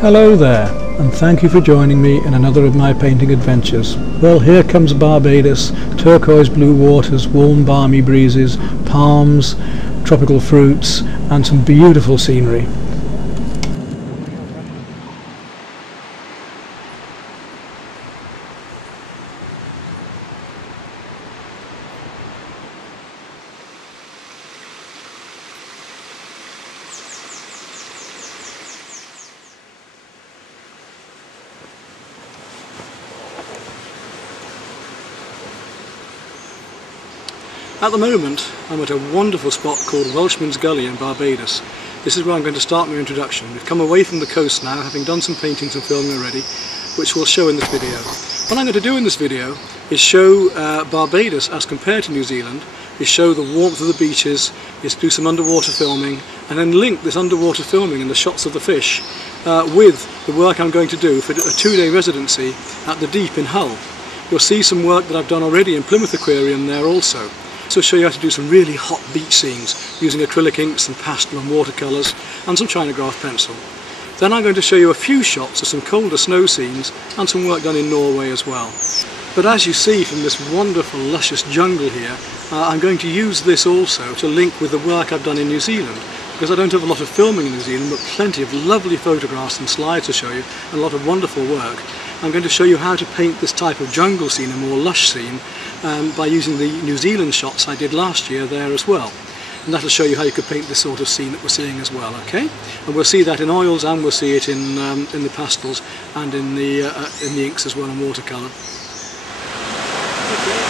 Hello there, and thank you for joining me in another of my painting adventures. Well, here comes Barbados, turquoise blue waters, warm balmy breezes, palms, tropical fruits, and some beautiful scenery. At the moment, I'm at a wonderful spot called Welshman's Gully in Barbados. This is where I'm going to start my introduction. We've come away from the coast now, having done some paintings and filming already, which we'll show in this video. What I'm going to do in this video is show Barbados as compared to New Zealand, is show the warmth of the beaches, is do some underwater filming, and then link this underwater filming and the shots of the fish with the work I'm going to do for a 2-day residency at the Deep in Hull. You'll see some work that I've done already in Plymouth Aquarium there also. So show you how to do some really hot beach scenes using acrylic inks and pastel and watercolours and some Chinagraph pencil. Then I'm going to show you a few shots of some colder snow scenes and some work done in Norway as well. But as you see from this wonderful luscious jungle here, I'm going to use this also to link with the work I've done in New Zealand, because I don't have a lot of filming in New Zealand but plenty of lovely photographs and slides to show you and a lot of wonderful work. I'm going to show you how to paint this type of jungle scene, a more lush scene, by using the New Zealand shots I did last year there as well. And that'll show you how you could paint this sort of scene that we're seeing as well, okay? And we'll see that in oils and we'll see it in the pastels and in the inks as well and watercolour. Okay.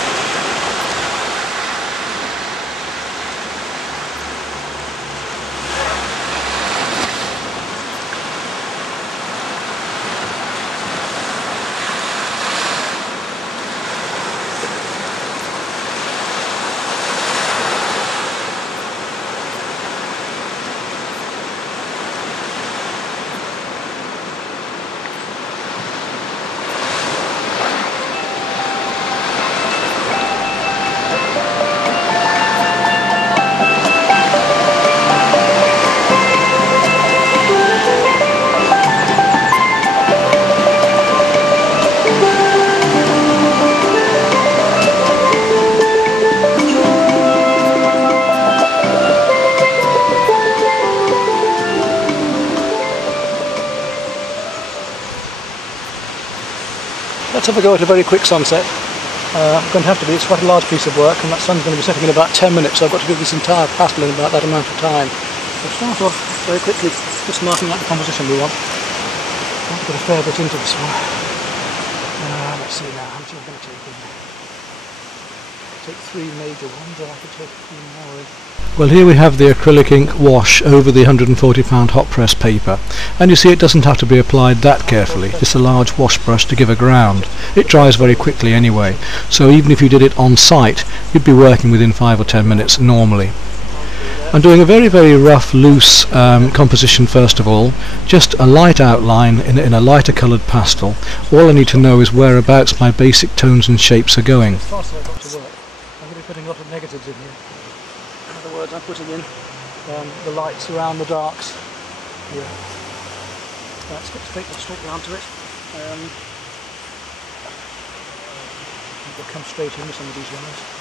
Let's have a go at a very quick sunset. I'm going to have to be, it's quite a large piece of work and that sun's going to be setting in about 10 minutes, so I've got to do this entire pastel in about that amount of time. So start off very quickly, just marking out the composition we want. I want to put a fair bit into this one. Let's see now, how much am I going to take in? Take 3 major ones, or I could take 3 more in. Well, here we have the acrylic ink wash over the 140-pound hot press paper, and you see it doesn't have to be applied that carefully, just a large wash brush to give a ground. It dries very quickly anyway, so even if you did it on site you'd be working within 5 or 10 minutes normally. I'm doing a very, very rough, loose composition first of all, just a light outline in a lighter coloured pastel. All I need to know is whereabouts my basic tones and shapes are going. I'm going to be putting a lot of negatives in here. In other words, I'm putting in the lights around the darks here. Let's get straight round to it. will come straight into some of these lines.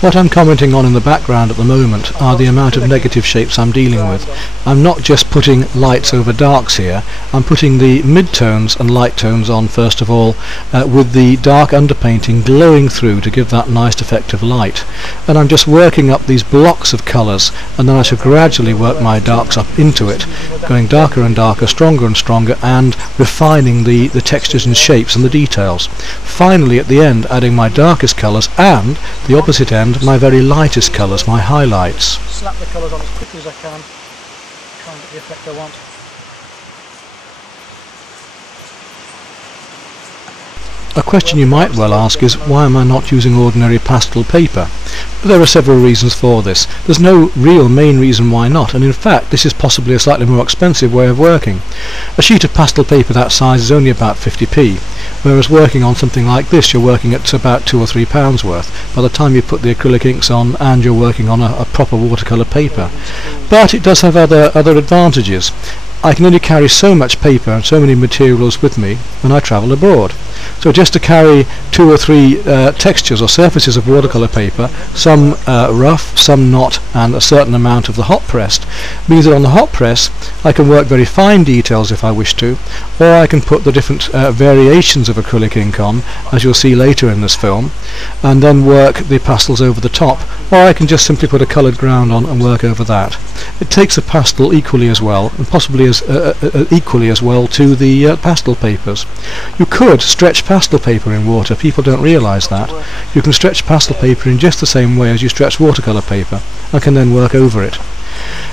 What I'm commenting on in the background at the moment are the amount of negative shapes I'm dealing with. I'm not just putting lights over darks here, I'm putting the mid-tones and light tones on first of all, with the dark underpainting glowing through to give that nice effect of light. And I'm just working up these blocks of colours, and then I shall gradually work my darks up into it, going darker and darker, stronger and stronger, and refining the textures and shapes and the details. Finally at the end adding my darkest colours, and the opposite end my very lightest colours, my highlights. Slap the colours on as quickly as I can, try and get the effect I want. A question you might well ask is, why am I not using ordinary pastel paper? There are several reasons for this. There's no real main reason why not, and in fact this is possibly a slightly more expensive way of working. A sheet of pastel paper that size is only about 50p, whereas working on something like this you're working at about £2 or £3 worth by the time you put the acrylic inks on and you're working on a proper watercolour paper. But it does have other advantages. I can only carry so much paper and so many materials with me when I travel abroad. So just to carry 2 or 3 textures or surfaces of watercolour paper, some rough, some not, and a certain amount of the hot pressed, means that on the hot press I can work very fine details if I wish to, or I can put the different variations of acrylic ink on, as you'll see later in this film, and then work the pastels over the top, or I can just simply put a coloured ground on and work over that. It takes a pastel equally as well, and possibly equally as well to the pastel papers. You could stretch pastel paper in water, people don't realise that. You can stretch pastel paper in just the same way as you stretch watercolour paper, and can then work over it.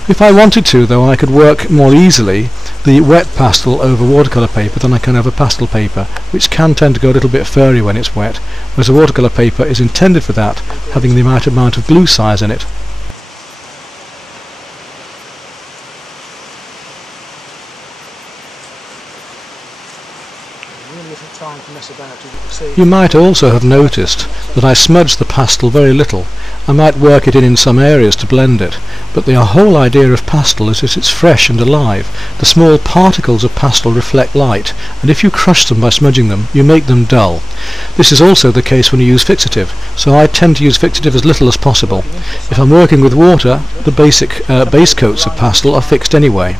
If I wanted to though, I could work more easily the wet pastel over watercolour paper than I can over pastel paper, which can tend to go a little bit furry when it's wet, whereas the watercolour paper is intended for that, having the amount of glue size in it. Time to mess about, as you can see. You might also have noticed that I smudge the pastel very little. I might work it in some areas to blend it, but the whole idea of pastel is that it's fresh and alive. The small particles of pastel reflect light, and if you crush them by smudging them, you make them dull. This is also the case when you use fixative, so I tend to use fixative as little as possible. If I'm working with water, the basic base coats of pastel are fixed anyway.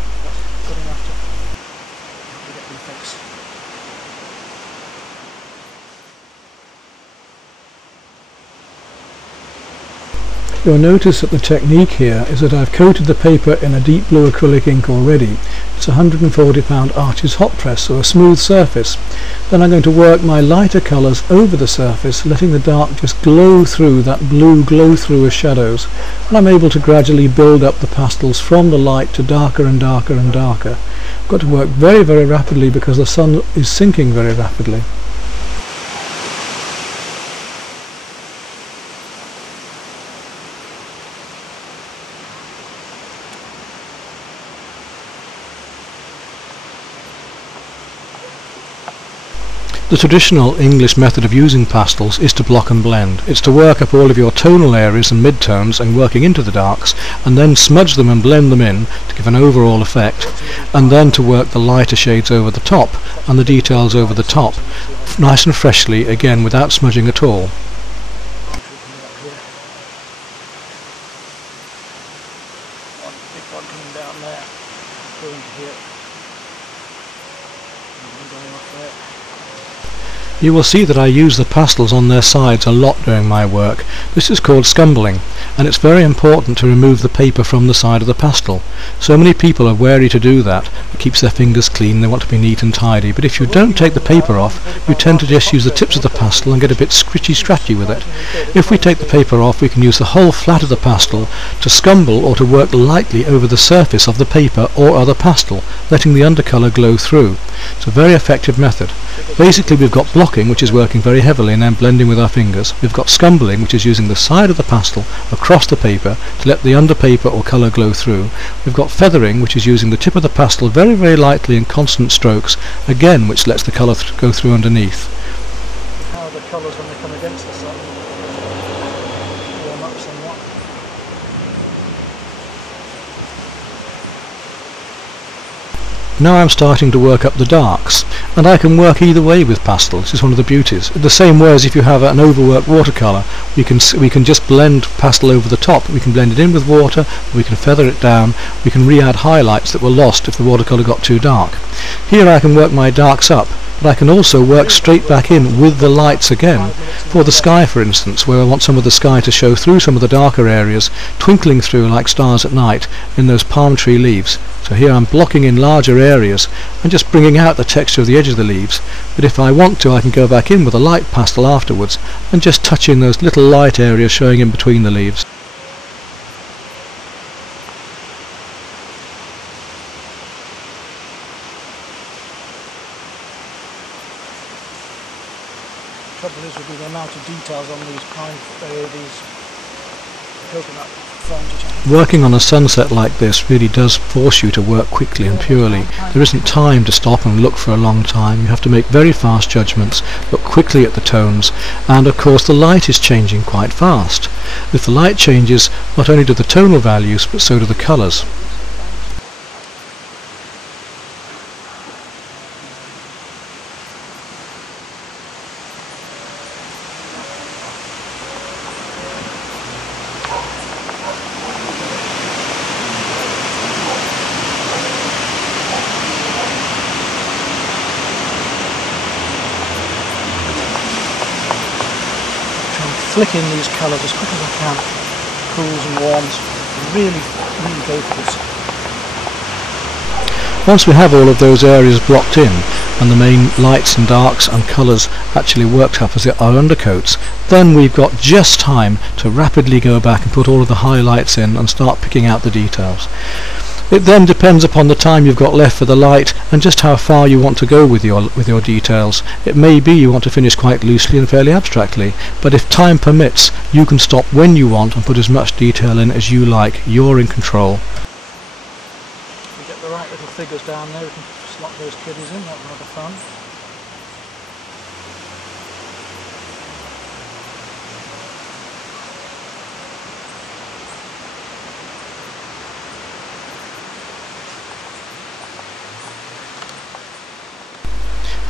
You'll notice that the technique here is that I've coated the paper in a deep blue acrylic ink already. It's a £140 Arches hot press, so a smooth surface. Then I'm going to work my lighter colours over the surface, letting the dark just glow through, that blue glow through as shadows. And I'm able to gradually build up the pastels from the light to darker and darker and darker. I've got to work very, very rapidly because the sun is sinking very rapidly. The traditional English method of using pastels is to block and blend. It's to work up all of your tonal areas and mid-tones and working into the darks, and then smudge them and blend them in to give an overall effect, and then to work the lighter shades over the top and the details over the top, nice and freshly, again without smudging at all. You will see that I use the pastels on their sides a lot during my work. This is called scumbling, and it's very important to remove the paper from the side of the pastel. So many people are wary to do that. It keeps their fingers clean, they want to be neat and tidy, but if you don't take the paper off, you tend to just use the tips of the pastel and get a bit scratchy with it. If we take the paper off, we can use the whole flat of the pastel to scumble or to work lightly over the surface of the paper or other pastel, letting the undercolour glow through. It's a very effective method. Basically we've got blocking, which is working very heavily and then blending with our fingers. We've got scumbling, which is using the side of the pastel across the paper to let the underpaper or colour glow through. We've got feathering, which is using the tip of the pastel very, very lightly in constant strokes, again which lets the colour go through underneath. How the colours when they come against the sun warm up somewhat. Now I'm starting to work up the darks, and I can work either way with pastel. This is one of the beauties. The same way as if you have an overworked watercolour, we can just blend pastel over the top. We can blend it in with water, we can feather it down, we can re-add highlights that were lost if the watercolour got too dark. Here I can work my darks up, but I can also work straight back in with the lights again. For the sky, for instance, where I want some of the sky to show through some of the darker areas, twinkling through like stars at night in those palm tree leaves. So here I'm blocking in larger areas and just bringing out the texture of the edge of the leaves. But if I want to, I can go back in with a light pastel afterwards and just touch in those little light areas showing in between the leaves. The trouble is with the amount of details on these coconut fronds which I have. Working on a sunset like this really does force you to work quickly and purely. There isn't time to stop and look for a long time. You have to make very fast judgments, look quickly at the tones, and of course the light is changing quite fast. If the light changes, not only do the tonal values, but so do the colours. Flick in these colours as quick as I can, cools and warms, really go for this. Once we have all of those areas blocked in and the main lights and darks and colours actually worked up as our undercoats, then we've got just time to rapidly go back and put all of the highlights in and start picking out the details. It then depends upon the time you've got left for the light and just how far you want to go with your details. It may be you want to finish quite loosely and fairly abstractly, but if time permits, you can stop when you want and put as much detail in as you like. You're in control. We get the right little figures down there, we can slot those kiddies in, that's rather fun.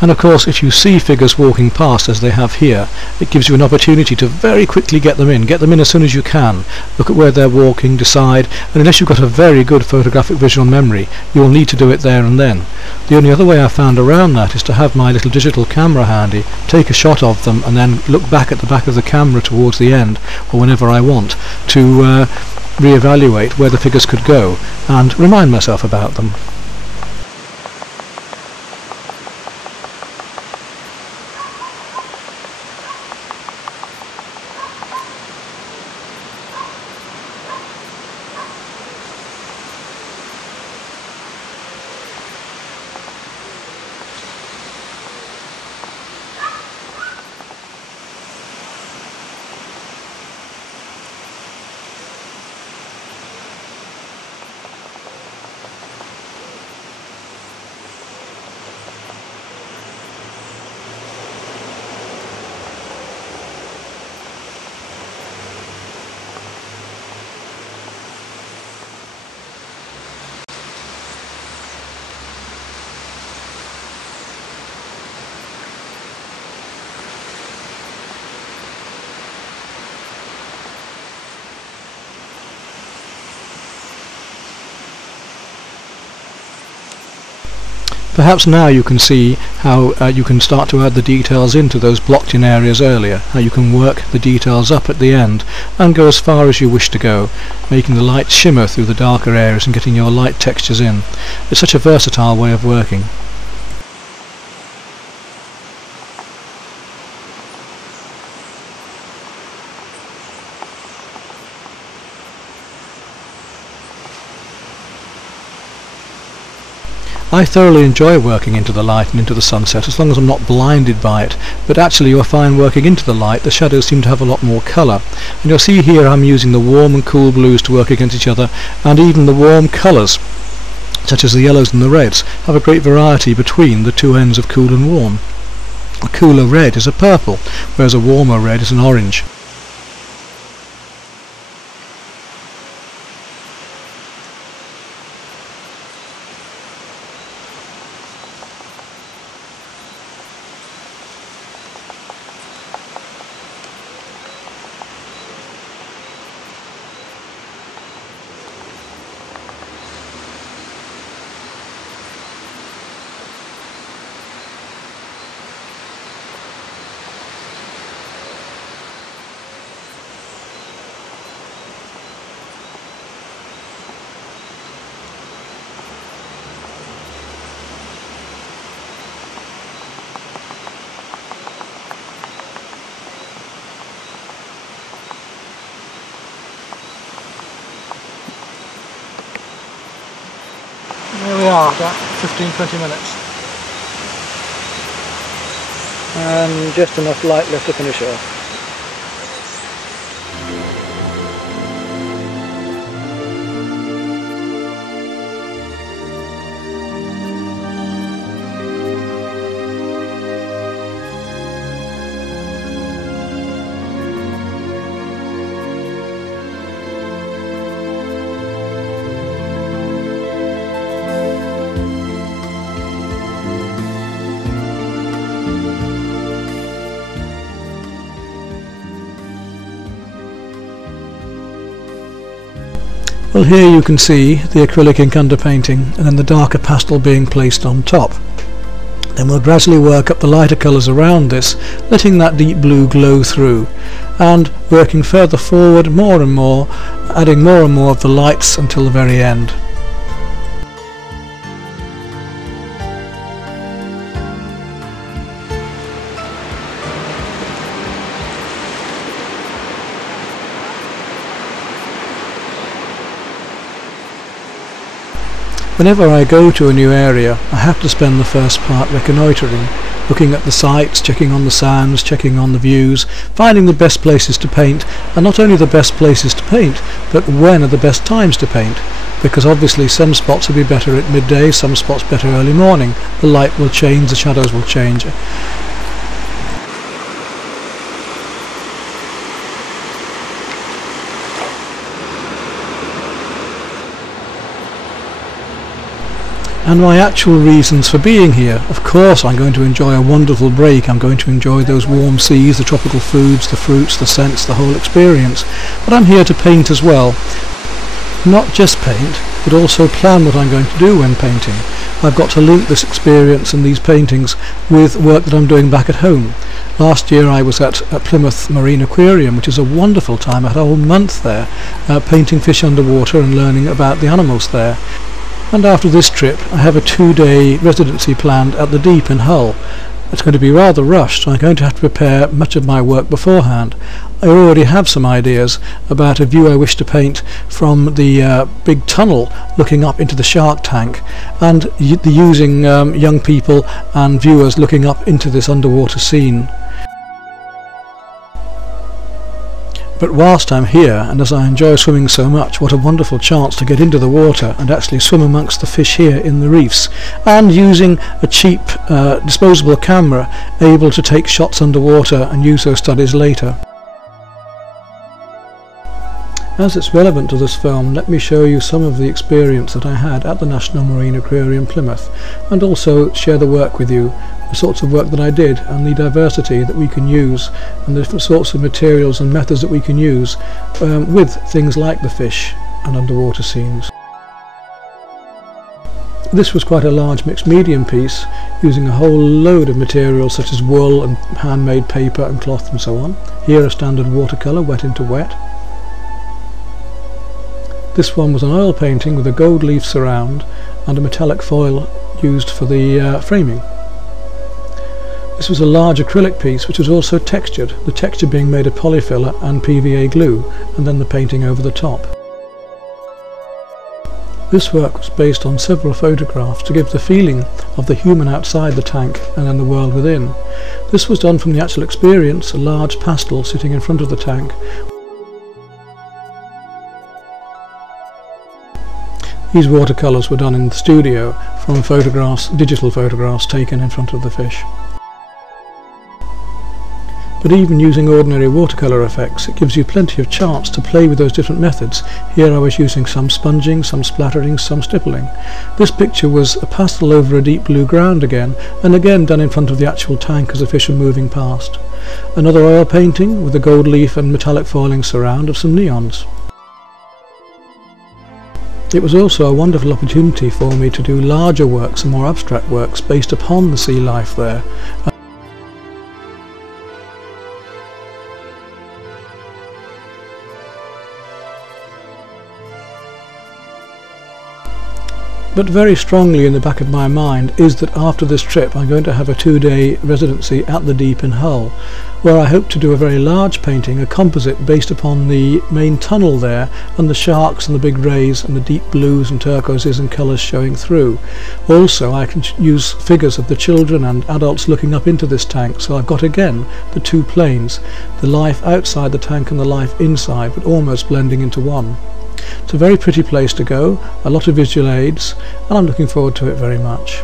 And of course, if you see figures walking past as they have here, it gives you an opportunity to very quickly get them in as soon as you can. Look at where they're walking, decide, and unless you've got a very good photographic visual memory, you'll need to do it there and then. The only other way I've found around that is to have my little digital camera handy, take a shot of them, and then look back at the back of the camera towards the end, or whenever I want, to re-evaluate where the figures could go, and remind myself about them. Perhaps now you can see how you can start to add the details into those blocked in areas earlier, how you can work the details up at the end and go as far as you wish to go, making the light shimmer through the darker areas and getting your light textures in. It's such a versatile way of working. I thoroughly enjoy working into the light and into the sunset as long as I'm not blinded by it, but actually you'll find working into the light the shadows seem to have a lot more colour, and you'll see here I'm using the warm and cool blues to work against each other, and even the warm colours such as the yellows and the reds have a great variety between the two ends of cool and warm. A cooler red is a purple, whereas a warmer red is an orange. about 15-20 minutes. And just enough light left to finish off. Well, here you can see the acrylic ink underpainting and then the darker pastel being placed on top. Then we'll gradually work up the lighter colours around this, letting that deep blue glow through, and working further forward more and more, adding more and more of the lights until the very end. Whenever I go to a new area, I have to spend the first part reconnoitring, looking at the sights, checking on the sounds, checking on the views, finding the best places to paint, and not only the best places to paint, but when are the best times to paint, because obviously some spots will be better at midday, some spots better early morning. The light will change, the shadows will change. And my actual reasons for being here: of course I'm going to enjoy a wonderful break, I'm going to enjoy those warm seas, the tropical foods, the fruits, the scents, the whole experience. But I'm here to paint as well. Not just paint, but also plan what I'm going to do when painting. I've got to link this experience and these paintings with work that I'm doing back at home. Last year I was at Plymouth Marine Aquarium, which is a wonderful time. I had a whole month there, painting fish underwater and learning about the animals there. And after this trip I have a 2-day residency planned at the Deep in Hull. It's going to be rather rushed, so I'm going to have to prepare much of my work beforehand. I already have some ideas about a view I wish to paint from the big tunnel looking up into the shark tank, and using young people and viewers looking up into this underwater scene. But whilst I'm here, and as I enjoy swimming so much, what a wonderful chance to get into the water and actually swim amongst the fish here in the reefs, and using a cheap disposable camera, able to take shots underwater and use those studies later. As it's relevant to this film, let me show you some of the experience that I had at the National Marine Aquarium Plymouth, and also share the work with you, the sorts of work that I did and the diversity that we can use and the different sorts of materials and methods that we can use with things like the fish and underwater scenes. This was quite a large mixed medium piece, using a whole load of materials such as wool and handmade paper and cloth and so on. Here a standard watercolour, wet into wet. This one was an oil painting with a gold leaf surround and a metallic foil used for the framing. This was a large acrylic piece which was also textured, the texture being made of polyfiller and PVA glue, and then the painting over the top. This work was based on several photographs to give the feeling of the human outside the tank and then the world within. This was done from the actual experience, a large pastel sitting in front of the tank. These watercolours were done in the studio from photographs, digital photographs taken in front of the fish. But even using ordinary watercolour effects, it gives you plenty of chance to play with those different methods. Here I was using some sponging, some splattering, some stippling. This picture was a pastel over a deep blue ground again, and again done in front of the actual tank as the fish are moving past. Another oil painting with a gold leaf and metallic foiling surround of some neons. It was also a wonderful opportunity for me to do larger works and more abstract works based upon the sea life there. But very strongly in the back of my mind is that after this trip I'm going to have a 2-day residency at the Deep in Hull, where I hope to do a very large painting, a composite based upon the main tunnel there and the sharks and the big rays and the deep blues and turquoises and colours showing through. Also I can use figures of the children and adults looking up into this tank, so I've got again the two planes, the life outside the tank and the life inside, but almost blending into one. It's a very pretty place to go, a lot of visual aids, and I'm looking forward to it very much.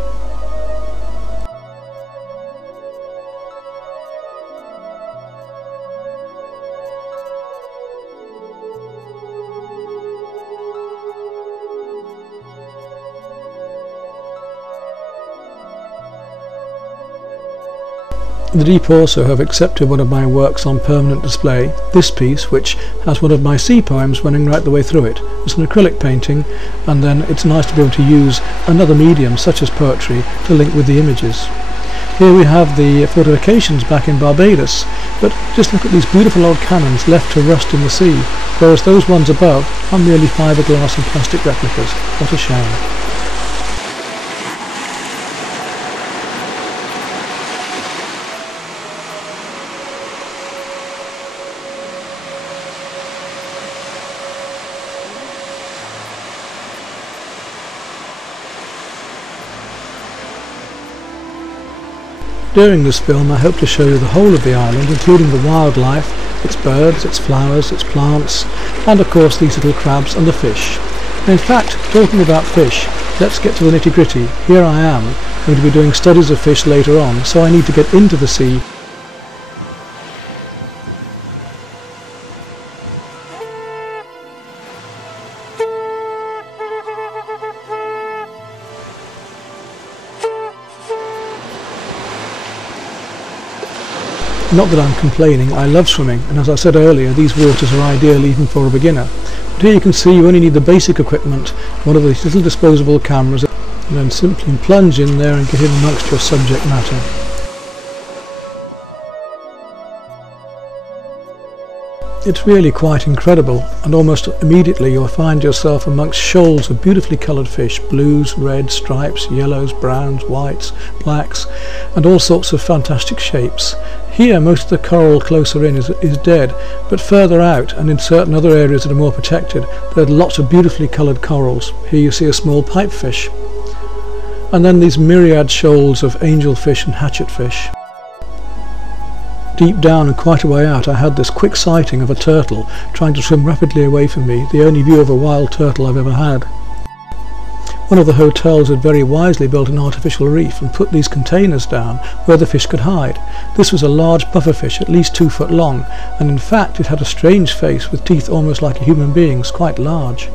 The Deep also have accepted one of my works on permanent display. This piece, which has one of my sea poems running right the way through it. It's an acrylic painting, and then it's nice to be able to use another medium such as poetry to link with the images. Here we have the fortifications back in Barbados, but just look at these beautiful old cannons left to rust in the sea, whereas those ones above are merely fiberglass and plastic replicas. What a shame. During this film I hope to show you the whole of the island, including the wildlife, its birds, its flowers, its plants, and of course these little crabs and the fish. And in fact, talking about fish, let's get to the nitty-gritty. Here I am, going to be doing studies of fish later on, so I need to get into the sea. Not that I'm complaining, I love swimming, and as I said earlier, these waters are ideal even for a beginner. But here you can see you only need the basic equipment, one of these little disposable cameras, and then simply plunge in there and get in amongst your subject matter. It's really quite incredible, and almost immediately you'll find yourself amongst shoals of beautifully coloured fish, blues, reds, stripes, yellows, browns, whites, blacks, and all sorts of fantastic shapes. Here most of the coral closer in is dead, but further out and in certain other areas that are more protected there are lots of beautifully coloured corals. Here you see a small pipefish, and then these myriad shoals of angelfish and hatchetfish. Deep down and quite a way out I had this quick sighting of a turtle trying to swim rapidly away from me, the only view of a wild turtle I've ever had. One of the hotels had very wisely built an artificial reef and put these containers down where the fish could hide. This was a large pufferfish, at least 2 foot long, and in fact it had a strange face with teeth almost like a human being's, quite large.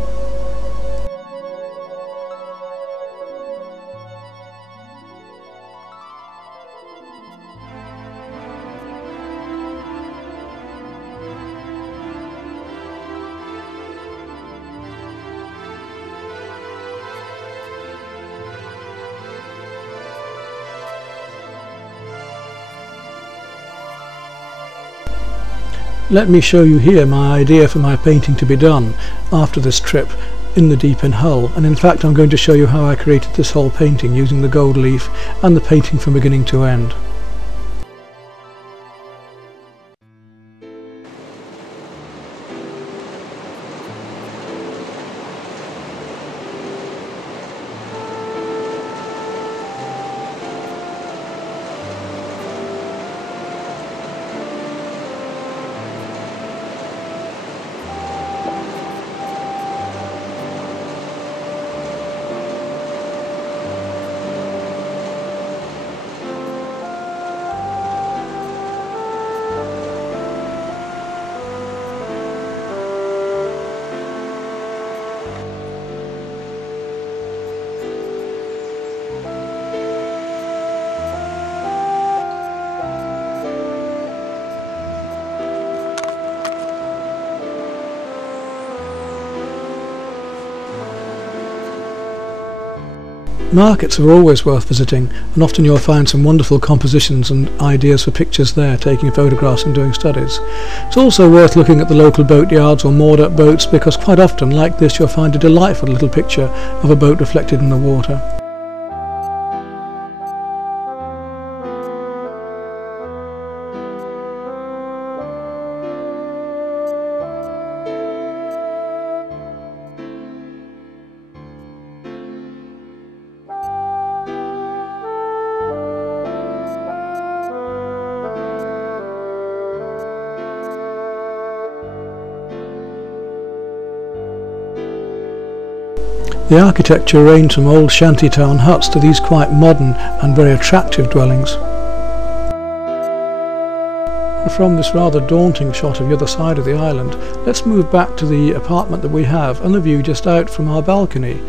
Let me show you here my idea for my painting to be done after this trip in the Deep in Hull, and in fact I'm going to show you how I created this whole painting using the gold leaf and the painting from beginning to end. Markets are always worth visiting, and often you'll find some wonderful compositions and ideas for pictures there, taking photographs and doing studies. It's also worth looking at the local boatyards or moored up boats, because quite often, like this, you'll find a delightful little picture of a boat reflected in the water. The architecture ranged from old shantytown huts to these quite modern and very attractive dwellings. From this rather daunting shot of the other side of the island, let's move back to the apartment that we have and the view just out from our balcony.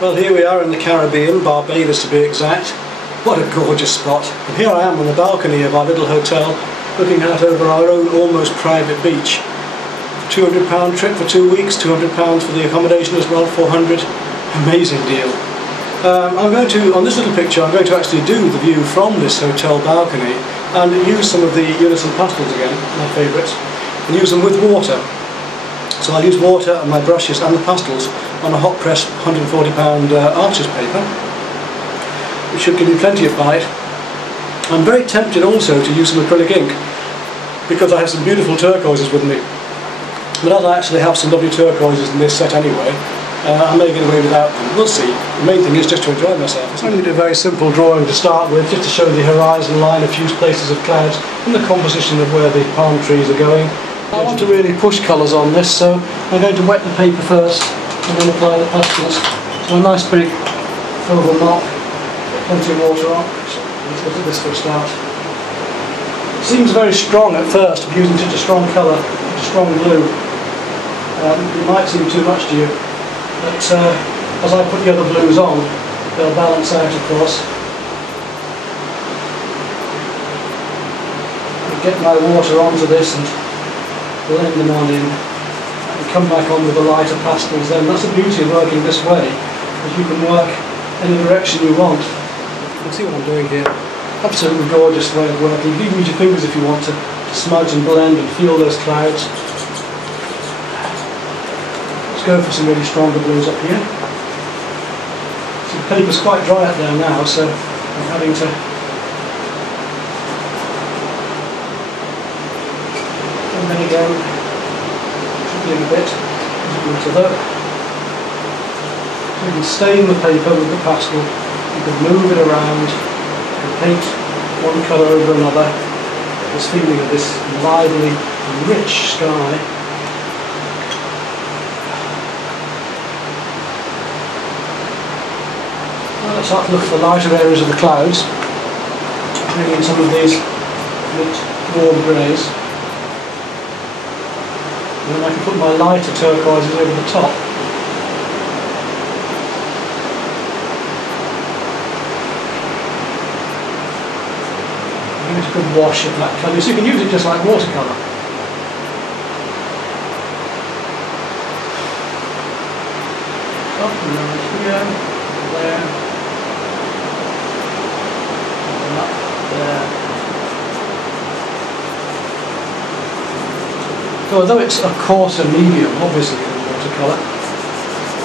Well, here we are in the Caribbean, Barbados to be exact. What a gorgeous spot. And here I am on the balcony of our little hotel, looking out over our own almost private beach. £200 trip for 2 weeks, £200 for the accommodation as well, 400. Amazing deal. On this little picture, I'm going to actually do the view from this hotel balcony and use some of the unison pastels again, my favourites, and use them with water. So I'll use water and my brushes and the pastels on a hot press £140 Arches paper, which should give me plenty of bite. I'm very tempted also to use some acrylic ink, because I have some beautiful turquoises with me. But as I actually have some lovely turquoises in this set anyway, I may get away without them. We'll see. The main thing is just to enjoy myself. I'm going to do a very simple drawing to start with, just to show the horizon line, a few places of clouds, and the composition of where the palm trees are going. I want to really push colours on this, so I'm going to wet the paper first and then apply the pastels. So a nice big oval mop, plenty of water on. Let's look at this for a start. It seems very strong at first, using such a strong colour, such a strong blue. It might seem too much to you, but as I put the other blues on, they'll balance out, of course. I'll get my water onto this and blend them on in, and come back on with the lighter pastels then. That's the beauty of working this way, is you can work any direction you want. You can see what I'm doing here. Absolutely gorgeous way of working. You can even use your fingers if you want to smudge and blend and feel those clouds. Let's go for some really stronger blues up here. So the paper's quite dry up there now, so I'm having to and then again, trickling a bit into that. You can stain the paper with the pastel, you can move it around, you can paint one colour over another. This feeling of this lively, rich sky. Now let's start to look at the lighter areas of the clouds, bring in some of these warm greys. And then I can put my lighter turquoises over the top. Give it a good wash of that colour, so you can use it just like watercolour. Up and around here, there, and up there. So although it's a coarser medium, obviously, than watercolour,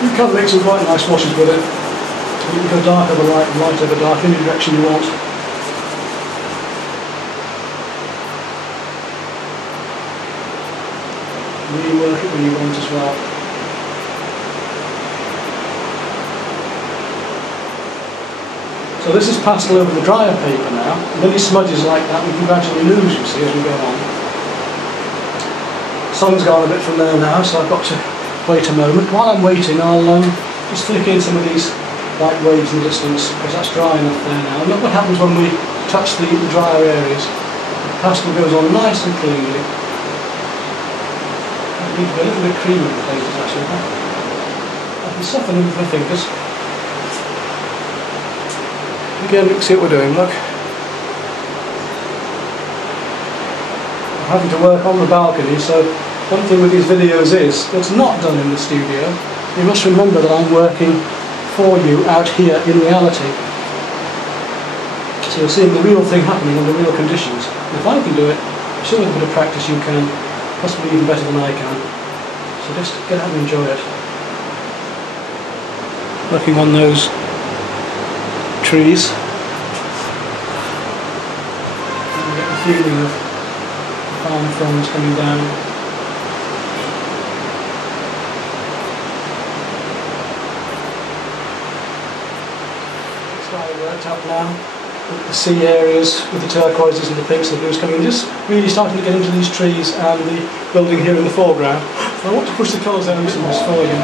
you can make some quite nice washes with it. You can go dark over light, light over dark, any direction you want. Rework it when you want as well. So this is pastel over the drier paper now, and any smudges like that we can gradually lose, you see, as we go on. Sun's gone a bit from there now, so I've got to wait a moment. While I'm waiting, I'll just flick in some of these white waves in the distance, because that's dry enough there now. And look what happens when we touch the drier areas. The pastel goes on nice and cleanly. I need to be a little bit creamy in places actually. I can soften them with my fingers. Again, we can see what we're doing, look. having to work on the balcony, so one thing with these videos is, it's not done in the studio. You must remember that I'm working for you out here in reality. So you're seeing the real thing happening under real conditions. And if I can do it, I'm sure with a bit of practice you can, possibly even better than I can. So just get out and enjoy it. Working on those trees. And you get the feeling of the palm fronds coming down. It's slightly worked up now. With the sea areas, with the turquoises and the pinks and the blues coming in, just really starting to get into these trees and the building here in the foreground. So I want to push the colours out into this for you.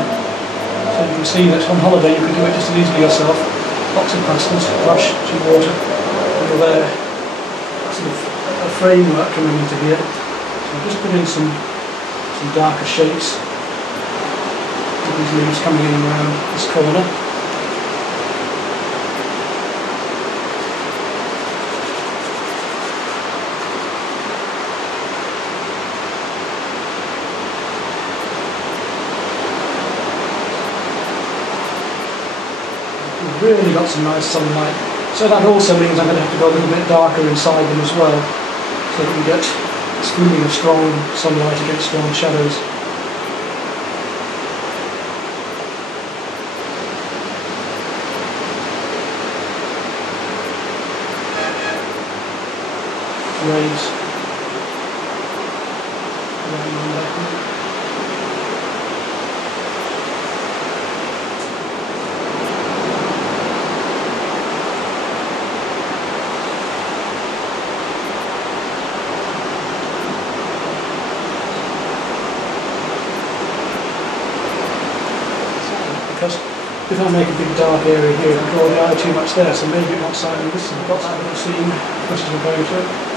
So you can see that on holiday you can do it just as easily yourself. Lots of pastels, brush, some water, and you're there. Sort of a framework coming into here. So I'll just put in some darker shapes. With these leaves coming in around this corner. Really got some nice sunlight, so that also means I'm going to have to go a little bit darker inside them as well, so that we get this feeling of strong sunlight against strong shadows. Waves around and backward. Because if I make a big dark area here, it'll draw the eye too much there, so maybe it won't sign in this. I've got that little scene, which is going to.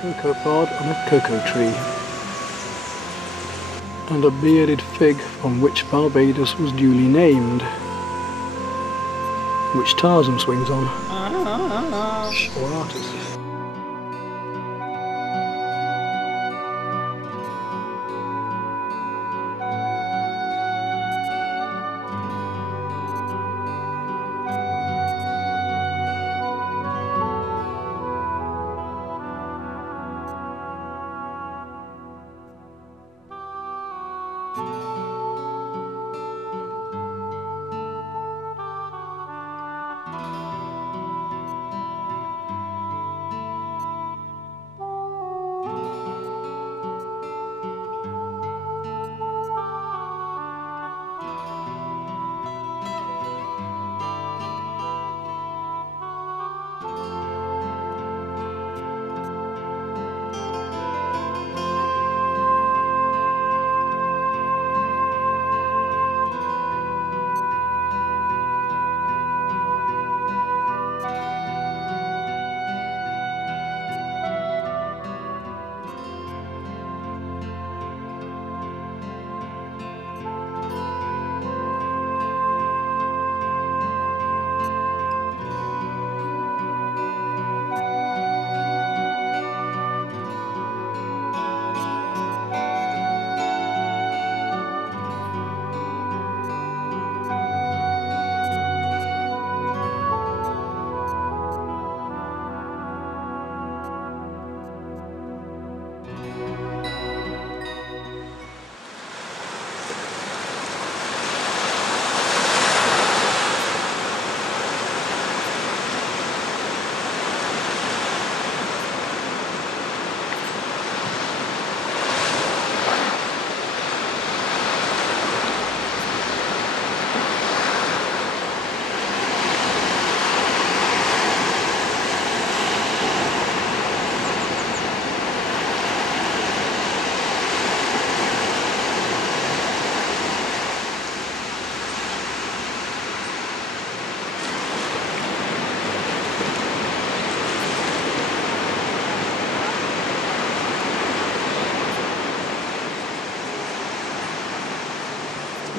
Cocoa pod on a cocoa tree, and a bearded fig from which Barbados was duly named, which Tarzan swings on, or artists.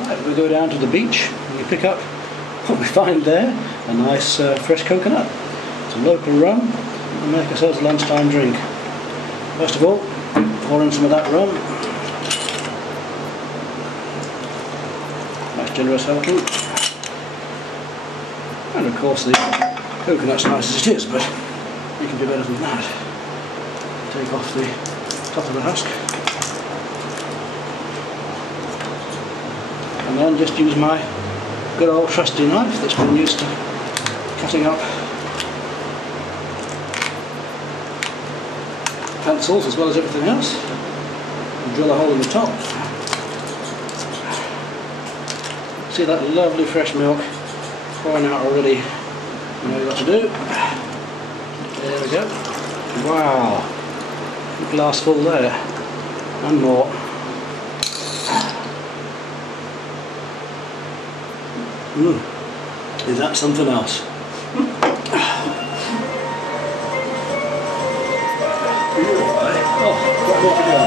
Right, we go down to the beach and we pick up what we find there, a nice fresh coconut, some local rum, and make ourselves a lunchtime drink. First of all, pour in some of that rum. Nice generous helping. And of course the coconut's nice as it is, but you can do better than that. Take off the top of the husk. And then just use my good old trusty knife that's been used to cutting up pencils as well as everything else, and drill a hole in the top. See that lovely fresh milk pouring out already. You know what to do. There we go. Wow, a glass full there, and more. Is that something else? Oh, what more to go?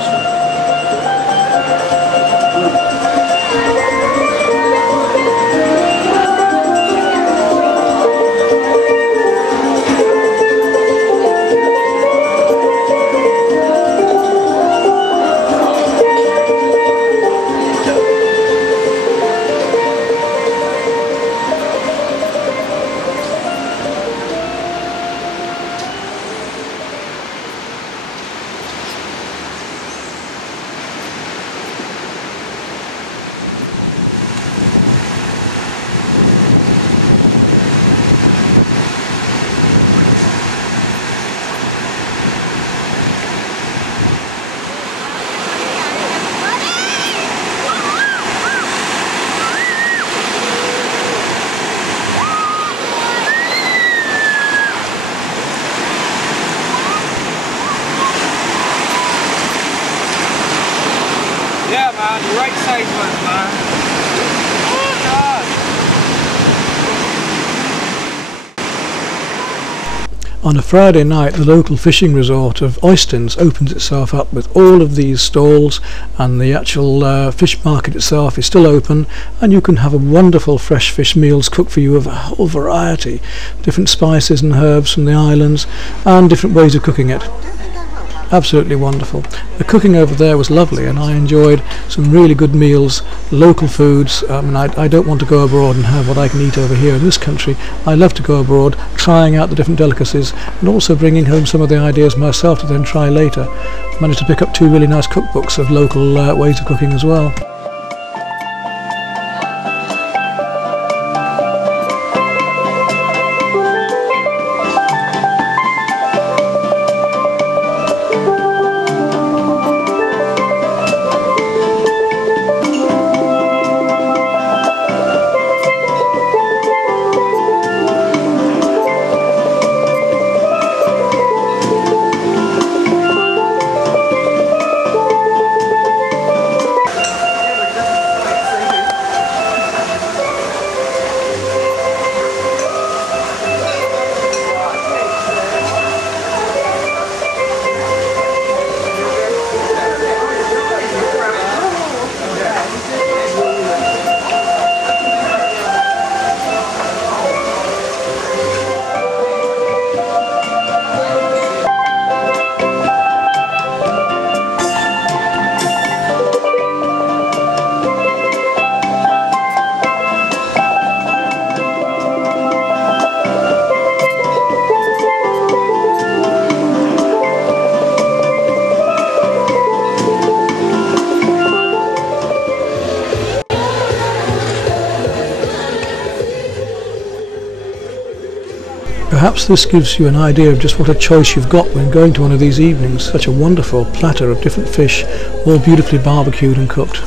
Yeah, man, the right side one, man. Oh, God. On a Friday night, the local fishing resort of Oystons opens itself up with all of these stalls, and the actual fish market itself is still open, and you can have a wonderful fresh fish meals cooked for you of a whole variety, different spices and herbs from the islands, and different ways of cooking it. Absolutely wonderful. The cooking over there was lovely, and I enjoyed some really good meals, local foods. I don't want to go abroad and have what I can eat over here in this country. I love to go abroad, trying out the different delicacies, and also bringing home some of the ideas myself to then try later. I managed to pick up 2 really nice cookbooks of local ways of cooking as well. Perhaps this gives you an idea of just what a choice you've got when going to one of these evenings. Such a wonderful platter of different fish, all beautifully barbecued and cooked.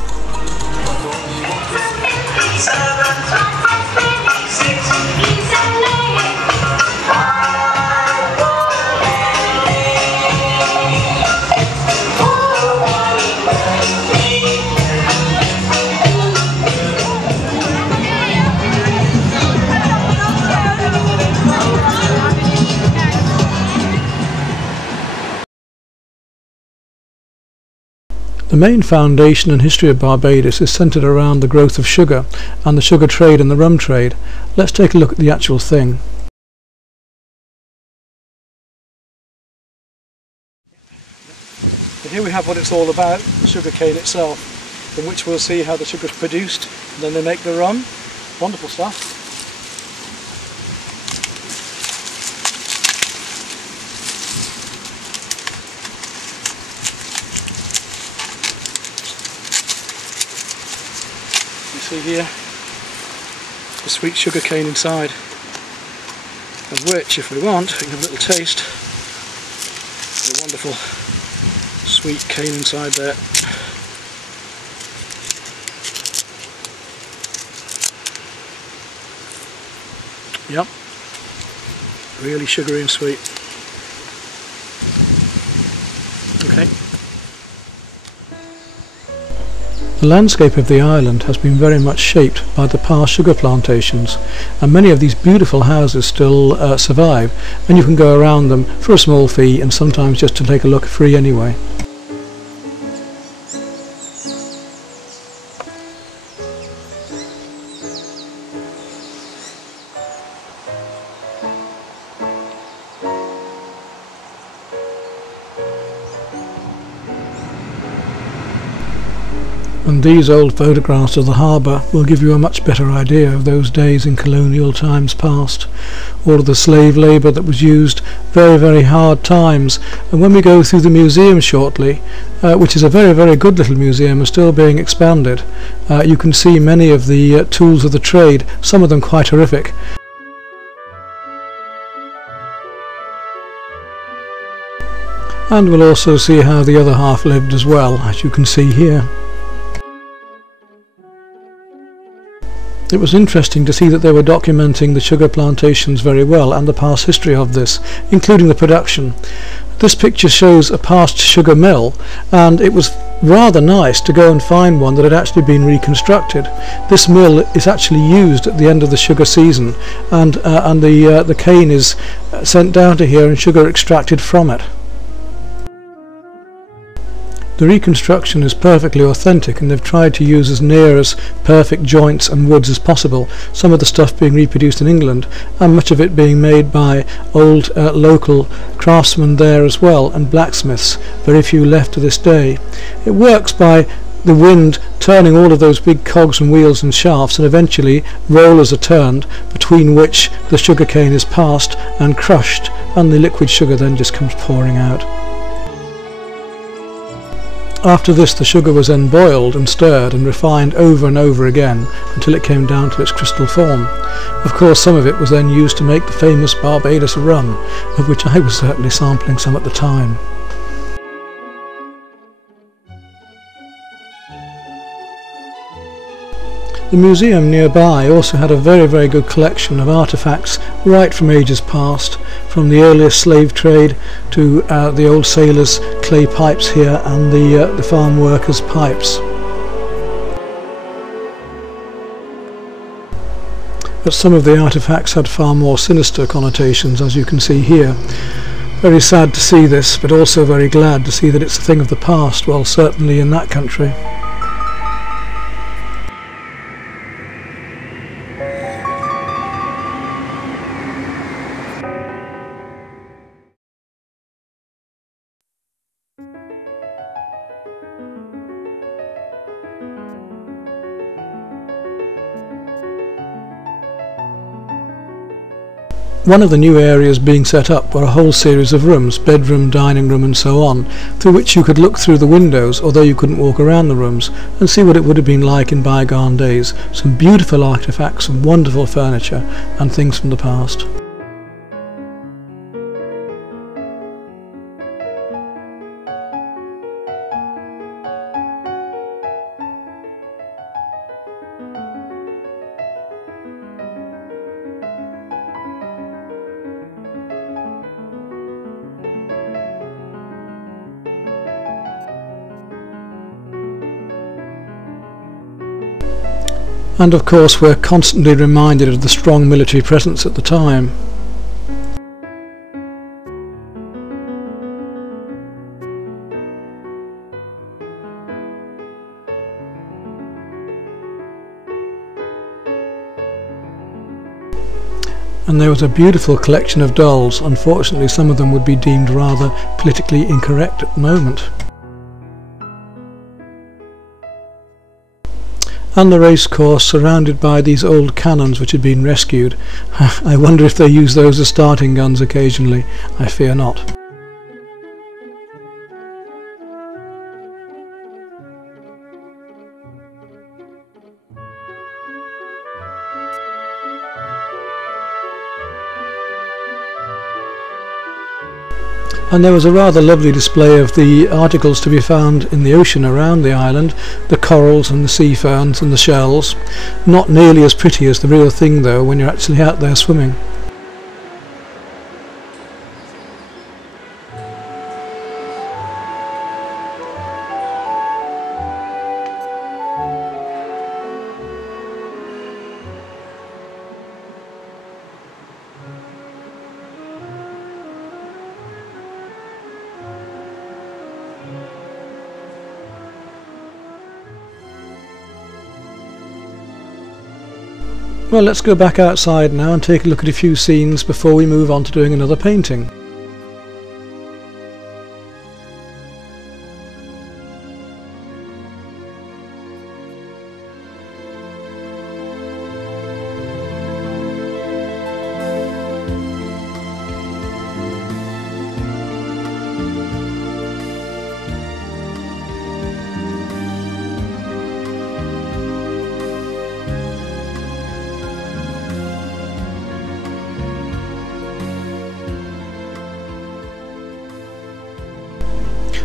The main foundation and history of Barbados is centred around the growth of sugar and the sugar trade and the rum trade. Let's take a look at the actual thing. And here we have what it's all about, the sugar cane itself, in which we'll see how the sugar is produced and then they make the rum. Wonderful stuff. See here the sweet sugar cane inside, of which, if we want, we can have a little taste. There's a wonderful sweet cane inside there. Yep, really sugary and sweet. Okay. The landscape of the island has been very much shaped by the past sugar plantations, and many of these beautiful houses still survive, and you can go around them for a small fee and sometimes just to take a look free anyway. And these old photographs of the harbour will give you a much better idea of those days in colonial times past. All of the slave labour that was used, very, very hard times. And when we go through the museum shortly, which is a very, very good little museum and still being expanded, you can see many of the tools of the trade, some of them quite horrific. And we'll also see how the other half lived as well, as you can see here. It was interesting to see that they were documenting the sugar plantations very well and the past history of this, including the production. This picture shows a past sugar mill, and it was rather nice to go and find one that had actually been reconstructed. This mill is actually used at the end of the sugar season, and the cane is sent down to here and sugar extracted from it. The reconstruction is perfectly authentic, and they've tried to use as near as perfect joints and woods as possible, some of the stuff being reproduced in England and much of it being made by old local craftsmen there as well, and blacksmiths, very few left to this day. It works by the wind turning all of those big cogs and wheels and shafts, and eventually rollers are turned, between which the sugar cane is passed and crushed, and the liquid sugar then just comes pouring out. After this, the sugar was then boiled and stirred and refined over and over again until it came down to its crystal form. Of course, some of it was then used to make the famous Barbados rum, of which I was certainly sampling some at the time. The museum nearby also had a very, very good collection of artefacts right from ages past, from the earliest slave trade to the old sailors' clay pipes here and the farm workers' pipes. But some of the artefacts had far more sinister connotations, as you can see here. Very sad to see this, but also very glad to see that it's a thing of the past, well, certainly in that country. One of the new areas being set up were a whole series of rooms, bedroom, dining room and so on, through which you could look through the windows, although you couldn't walk around the rooms, and see what it would have been like in bygone days. Some beautiful artefacts, some wonderful furniture and things from the past. And of course we're constantly reminded of the strong military presence at the time. And there was a beautiful collection of dolls. Unfortunately, some of them would be deemed rather politically incorrect at the moment. And the race course surrounded by these old cannons which had been rescued. I wonder if they use those as starting guns occasionally. I fear not. And there was a rather lovely display of the articles to be found in the ocean around the island, the corals and the sea ferns and the shells. Not nearly as pretty as the real thing though when you're actually out there swimming. Well, let's go back outside now and take a look at a few scenes before we move on to doing another painting.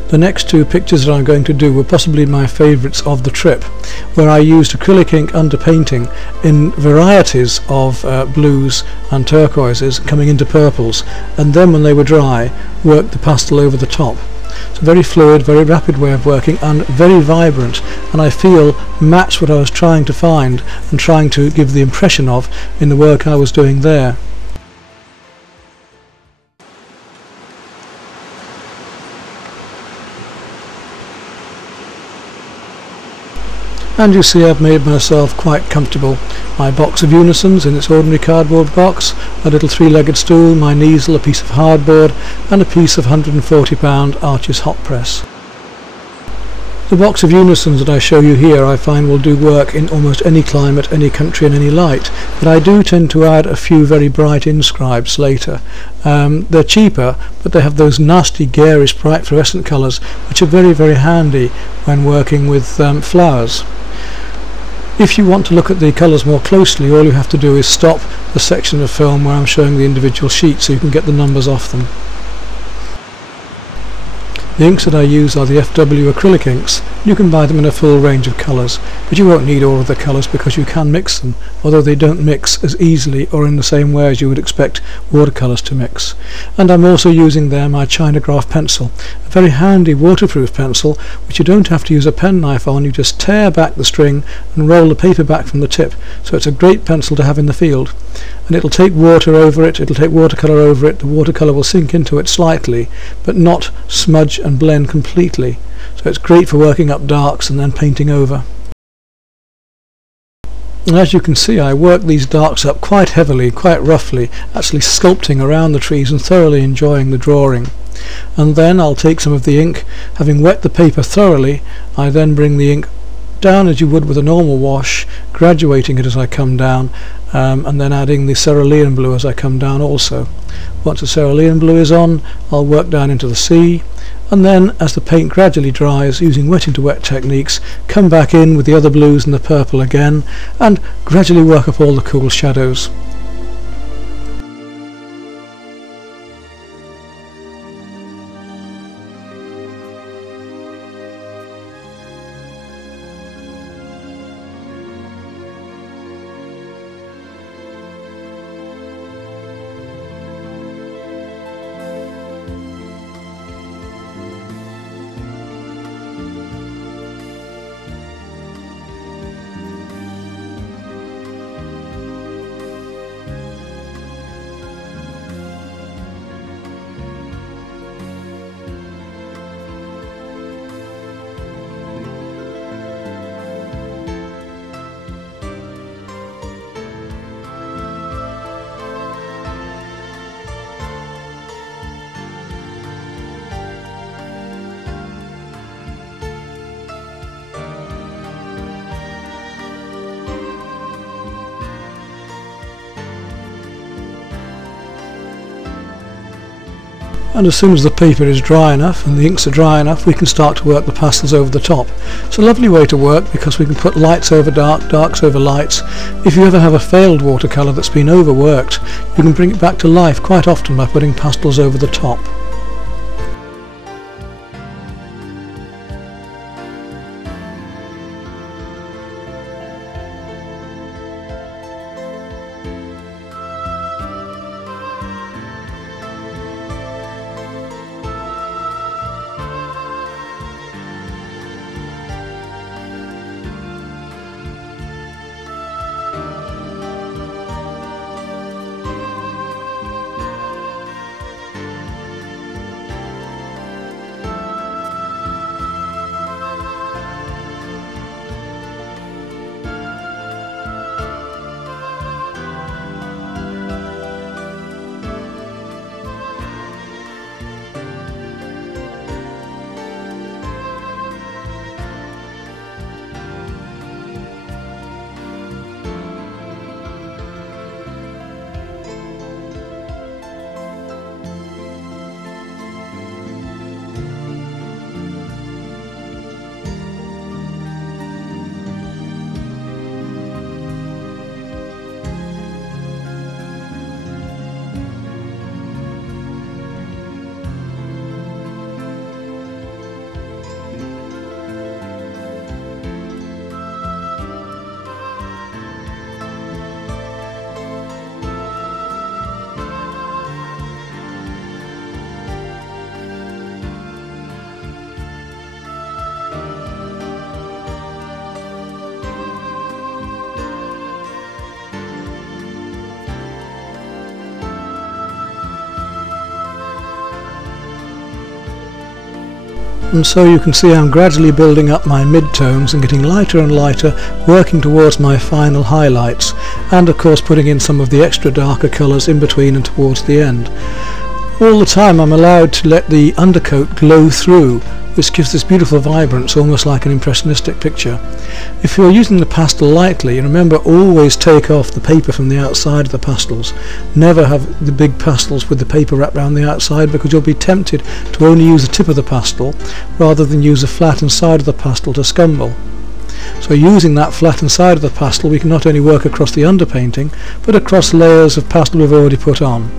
The next two pictures that I'm going to do were possibly my favourites of the trip, where I used acrylic ink underpainting in varieties of blues and turquoises coming into purples, and then when they were dry worked the pastel over the top. It's a very fluid, very rapid way of working and very vibrant, and I feel matched what I was trying to find and trying to give the impression of in the work I was doing there. And you see I've made myself quite comfortable. My box of unisons in its ordinary cardboard box, a little three-legged stool, my easel, a piece of hardboard and a piece of £140 Arches hot press. The box of unisons that I show you here I find will do work in almost any climate, any country and any light, but I do tend to add a few very bright inscribes later. They're cheaper, but they have those nasty garish bright fluorescent colours which are very, very handy when working with flowers. If you want to look at the colours more closely, all you have to do is stop the section of film where I'm showing the individual sheets so you can get the numbers off them. The inks that I use are the FW acrylic inks. You can buy them in a full range of colours, but you won't need all of the colours because you can mix them, although they don't mix as easily or in the same way as you would expect watercolours to mix. And I'm also using there my Chinograph pencil, a very handy waterproof pencil which you don't have to use a penknife on. You just tear back the string and roll the paper back from the tip, so it's a great pencil to have in the field. And it'll take water over it, it'll take watercolour over it, the watercolour will sink into it slightly but not smudge and blend completely, so it's great for working up darks and then painting over. And as you can see, I work these darks up quite heavily, quite roughly, actually sculpting around the trees and thoroughly enjoying the drawing. And then I'll take some of the ink, having wet the paper thoroughly, I then bring the ink down as you would with a normal wash, graduating it as I come down, and then adding the cerulean blue as I come down also. Once the cerulean blue is on, I'll work down into the sea, and then as the paint gradually dries, using wet into wet techniques, come back in with the other blues and the purple again, and gradually work up all the cool shadows. And as soon as the paper is dry enough and the inks are dry enough, we can start to work the pastels over the top. It's a lovely way to work because we can put lights over dark, darks over lights. If you ever have a failed watercolour that's been overworked, you can bring it back to life quite often by putting pastels over the top. And so you can see I'm gradually building up my mid-tones and getting lighter and lighter, working towards my final highlights, and of course putting in some of the extra darker colours in between and towards the end. All the time I'm allowed to let the undercoat glow through, which gives this beautiful vibrance, almost like an impressionistic picture. If you're using the pastel lightly, remember, always take off the paper from the outside of the pastels. Never have the big pastels with the paper wrapped around the outside, because you'll be tempted to only use the tip of the pastel rather than use the flattened side of the pastel to scumble. So using that flattened side of the pastel, we can not only work across the underpainting, but across layers of pastel we've already put on.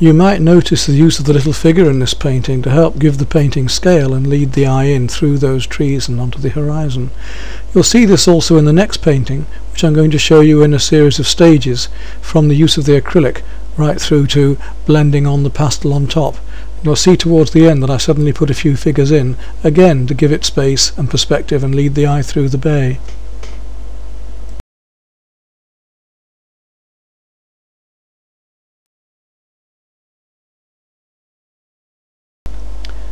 You might notice the use of the little figure in this painting to help give the painting scale and lead the eye in through those trees and onto the horizon. You'll see this also in the next painting, which I'm going to show you in a series of stages, from the use of the acrylic right through to blending on the pastel on top. You'll see towards the end that I suddenly put a few figures in, again to give it space and perspective and lead the eye through the bay.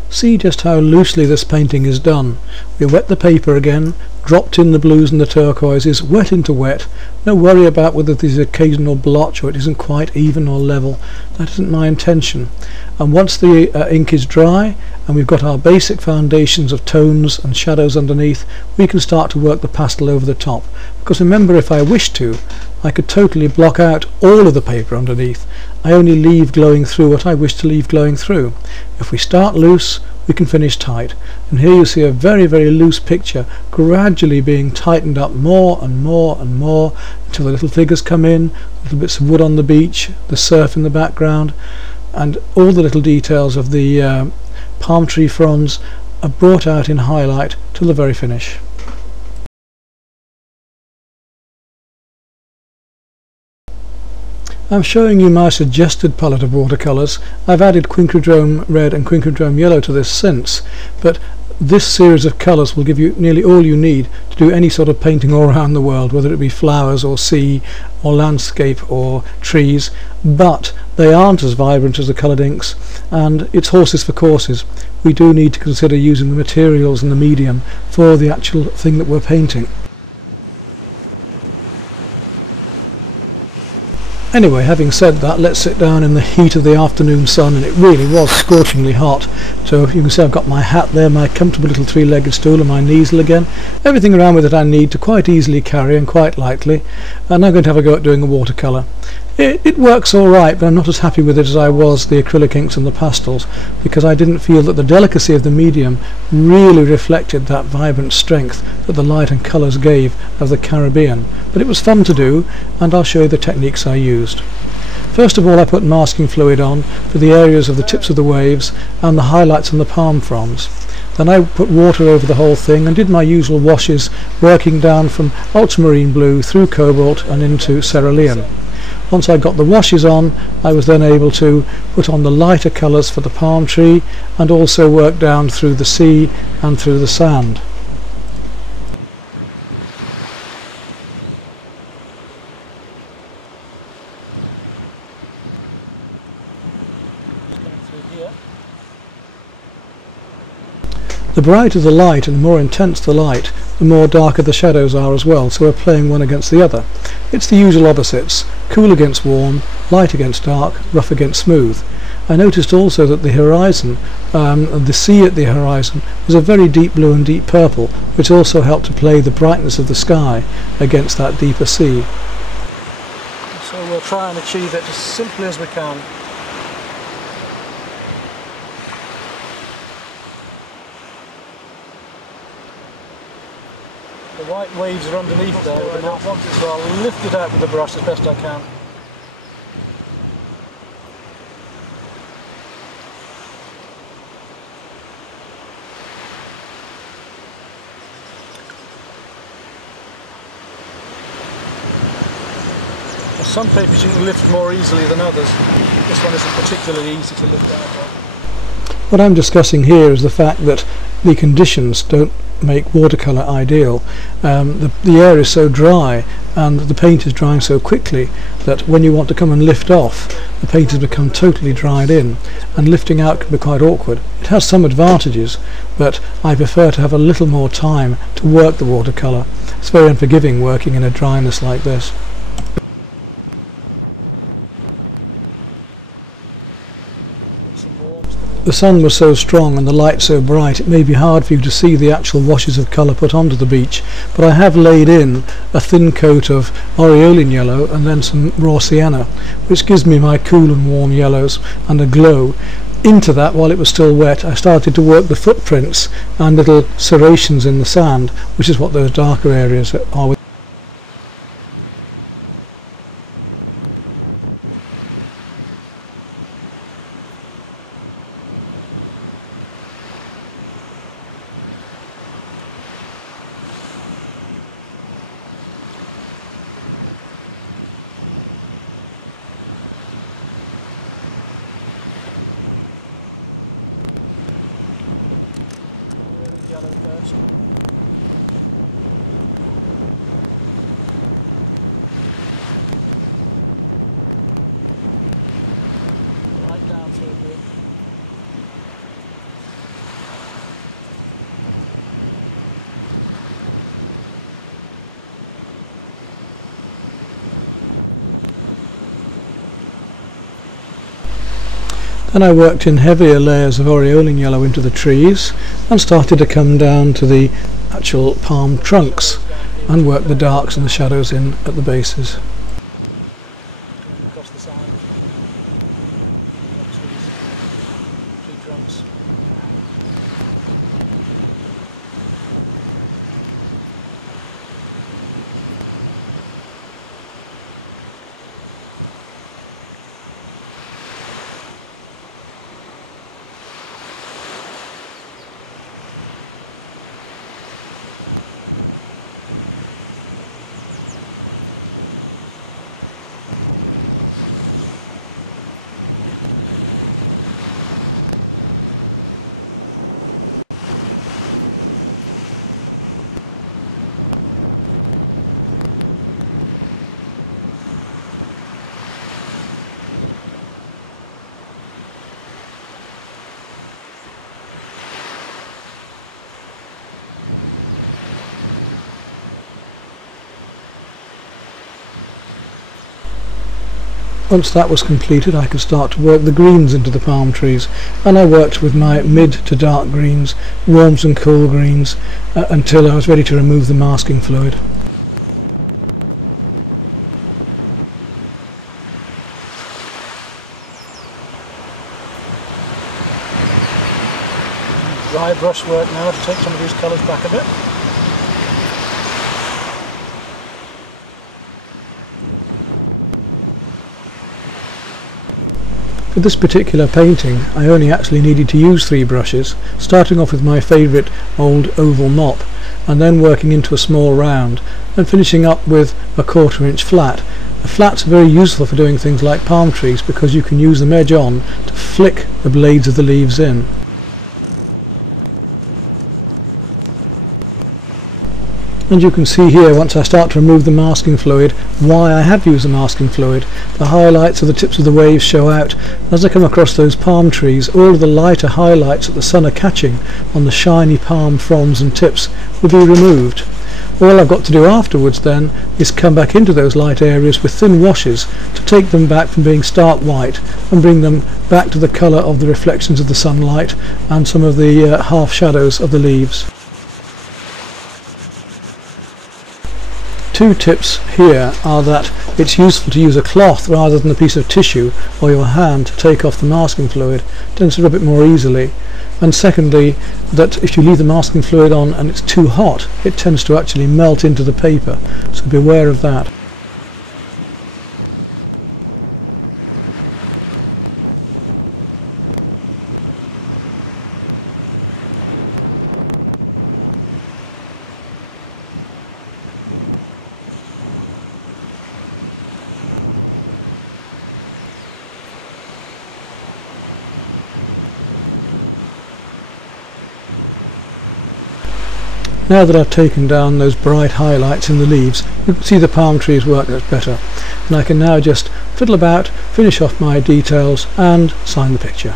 See just how loosely this painting is done. We wet the paper again, dropped in the blues and the turquoises, wet into wet. No worry about whether there's occasional blotch or it isn't quite even or level. That isn't my intention. And once the ink is dry and we've got our basic foundations of tones and shadows underneath, we can start to work the pastel over the top. Because remember, if I wish to, I could totally block out all of the paper underneath. I only leave glowing through what I wish to leave glowing through. If we start loose, we can finish tight. And here you see a very, very loose picture gradually being tightened up more and more and more until the little figures come in, little bits of wood on the beach, the surf in the background, and all the little details of the palm tree fronds are brought out in highlight till the very finish. I'm showing you my suggested palette of watercolours. I've added quincridrome red and quincridrome yellow to this since, but this series of colours will give you nearly all you need to do any sort of painting all around the world, whether it be flowers or sea or landscape or trees, but they aren't as vibrant as the coloured inks, and it's horses for courses. We do need to consider using the materials and the medium for the actual thing that we're painting. Anyway, having said that, let's sit down in the heat of the afternoon sun, and it really was scorchingly hot. So you can see I've got my hat there, my comfortable little three-legged stool and my easel again. Everything around with it I need to quite easily carry and quite lightly. And I'm going to have a go at doing a watercolour. It works alright, but I'm not as happy with it as I was the acrylic inks and the pastels, because I didn't feel that the delicacy of the medium really reflected that vibrant strength that the light and colours gave of the Caribbean. But it was fun to do, and I'll show you the techniques I used. First of all, I put masking fluid on for the areas of the tips of the waves and the highlights on the palm fronds. Then I put water over the whole thing and did my usual washes, working down from ultramarine blue through cobalt and into cerulean. Once I got the washes on, I was then able to put on the lighter colours for the palm tree and also work down through the sea and through the sand. The brighter the light and the more intense the light, the more darker the shadows are as well, so we're playing one against the other. It's the usual opposites: cool against warm, light against dark, rough against smooth. I noticed also that the horizon, the sea at the horizon, was a very deep blue and deep purple, which also helped to play the brightness of the sky against that deeper sea. So we'll try and achieve it as simply as we can. The white waves are underneath there, I don't want it, so I'll lift it out with the brush as best I can. Well, some papers you can lift more easily than others. This one isn't particularly easy to lift out of. What I'm discussing here is the fact that the conditions don't make watercolour ideal. The air is so dry and the paint is drying so quickly that when you want to come and lift off, the paint has become totally dried in, and lifting out can be quite awkward. It has some advantages, but I prefer to have a little more time to work the watercolour, It's very unforgiving working in a dryness like this. The sun was so strong and the light so bright it may be hard for you to see the actual washes of colour put onto the beach, but I have laid in a thin coat of aureolin yellow and then some raw sienna, which gives me my cool and warm yellows and a glow. Into that, while it was still wet, I started to work the footprints and little serrations in the sand, which is what those darker areas are. Right down through here. Then I worked in heavier layers of aureolin yellow into the trees and started to come down to the actual palm trunks and work the darks and the shadows in at the bases. Across the side. Tree trunks. Once that was completed, I could start to work the greens into the palm trees, and I worked with my mid to dark greens, warms and cool greens, until I was ready to remove the masking fluid. Dry brush work now to take some of these colours back a bit. For this particular painting I only actually needed to use 3 brushes, starting off with my favourite old oval mop and then working into a small round and finishing up with a 1/4 inch flat. The flats are very useful for doing things like palm trees because you can use them edge on to flick the blades of the leaves in. And you can see here, once I start to remove the masking fluid, why I have used the masking fluid. The highlights of the tips of the waves show out. As I come across those palm trees, all of the lighter highlights that the sun are catching on the shiny palm fronds and tips will be removed. All I've got to do afterwards then is come back into those light areas with thin washes to take them back from being stark white and bring them back to the colour of the reflections of the sunlight and some of the half shadows of the leaves. 2 tips here are that it's useful to use a cloth rather than a piece of tissue or your hand to take off the masking fluid. It tends to rub it more easily. And secondly, that if you leave the masking fluid on and it's too hot, it tends to actually melt into the paper, so beware of that. Now that I've taken down those bright highlights in the leaves, you can see the palm trees work much better, and I can now just fiddle about, finish off my details and sign the picture.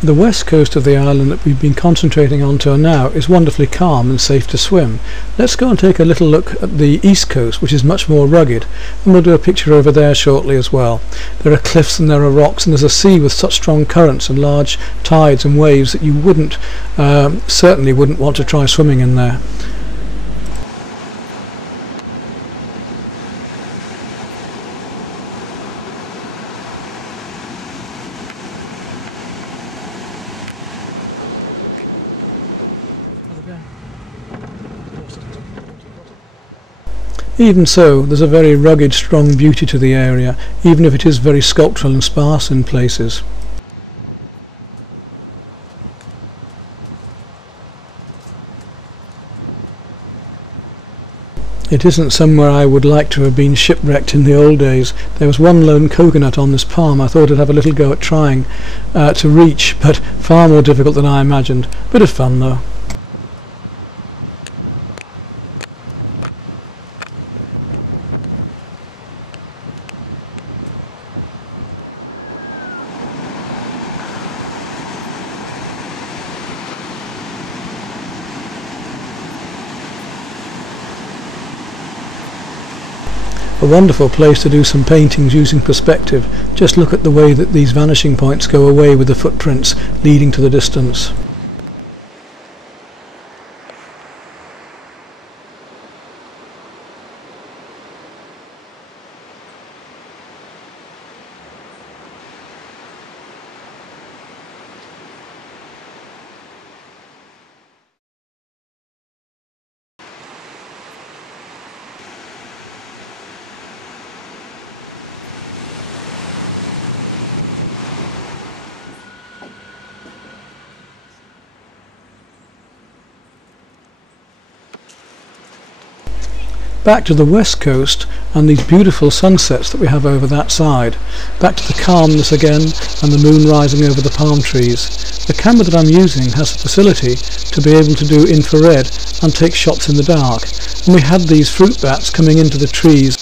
The west coast of the island that we've been concentrating on till now is wonderfully calm and safe to swim. Let's go and take a little look at the east coast, which is much more rugged, and we'll do a picture over there shortly as well. There are cliffs and there are rocks, and there's a sea with such strong currents and large tides and waves that you certainly wouldn't want to try swimming in there. Even so, there's a very rugged, strong beauty to the area, even if it is very sculptural and sparse in places. It isn't somewhere I would like to have been shipwrecked in the old days. There was one lone coconut on this palm I thought I'd have a little go at trying to reach, but far more difficult than I imagined. Bit of fun though. A wonderful place to do some paintings using perspective. Just look at the way that these vanishing points go away with the footprints leading to the distance. Back to the west coast and these beautiful sunsets that we have over that side. Back to the calmness again and the moon rising over the palm trees. The camera that I'm using has the facility to be able to do infrared and take shots in the dark. And we had these fruit bats coming into the trees.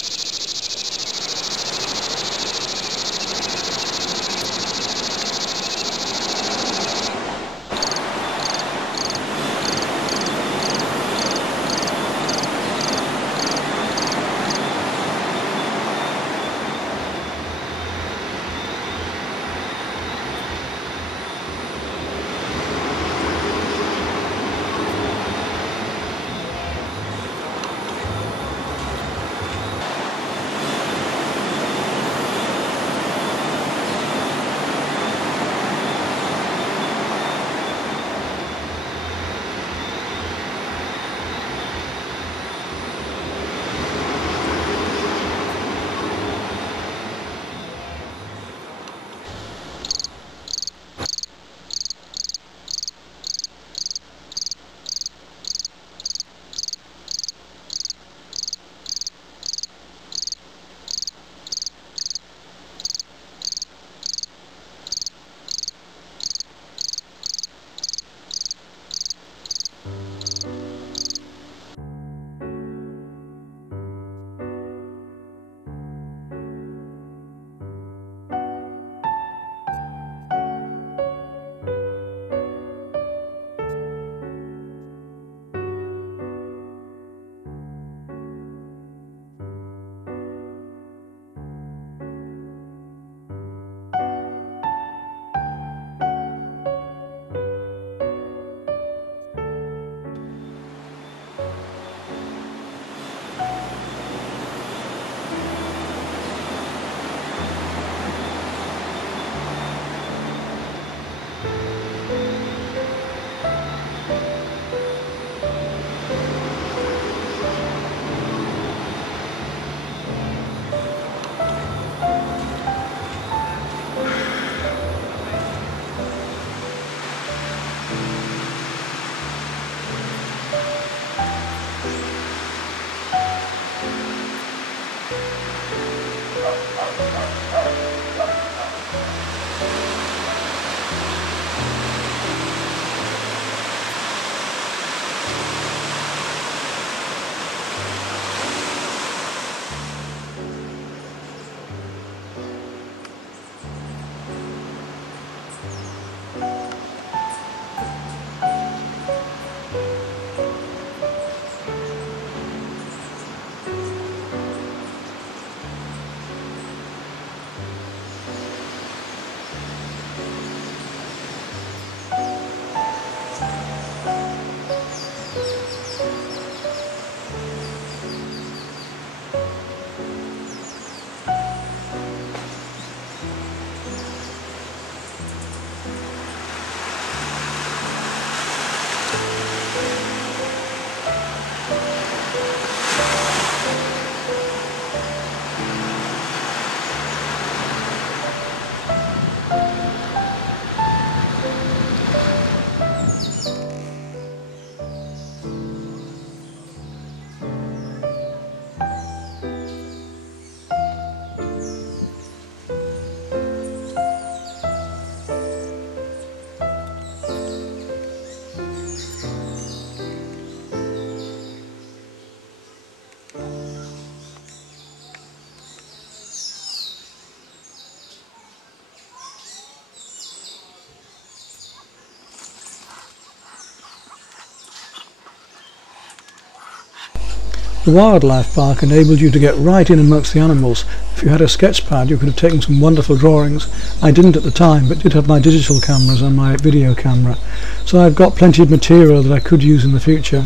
The wildlife park enabled you to get right in amongst the animals. If you had a sketch pad you could have taken some wonderful drawings. I didn't at the time, but did have my digital cameras and my video camera, so I've got plenty of material that I could use in the future.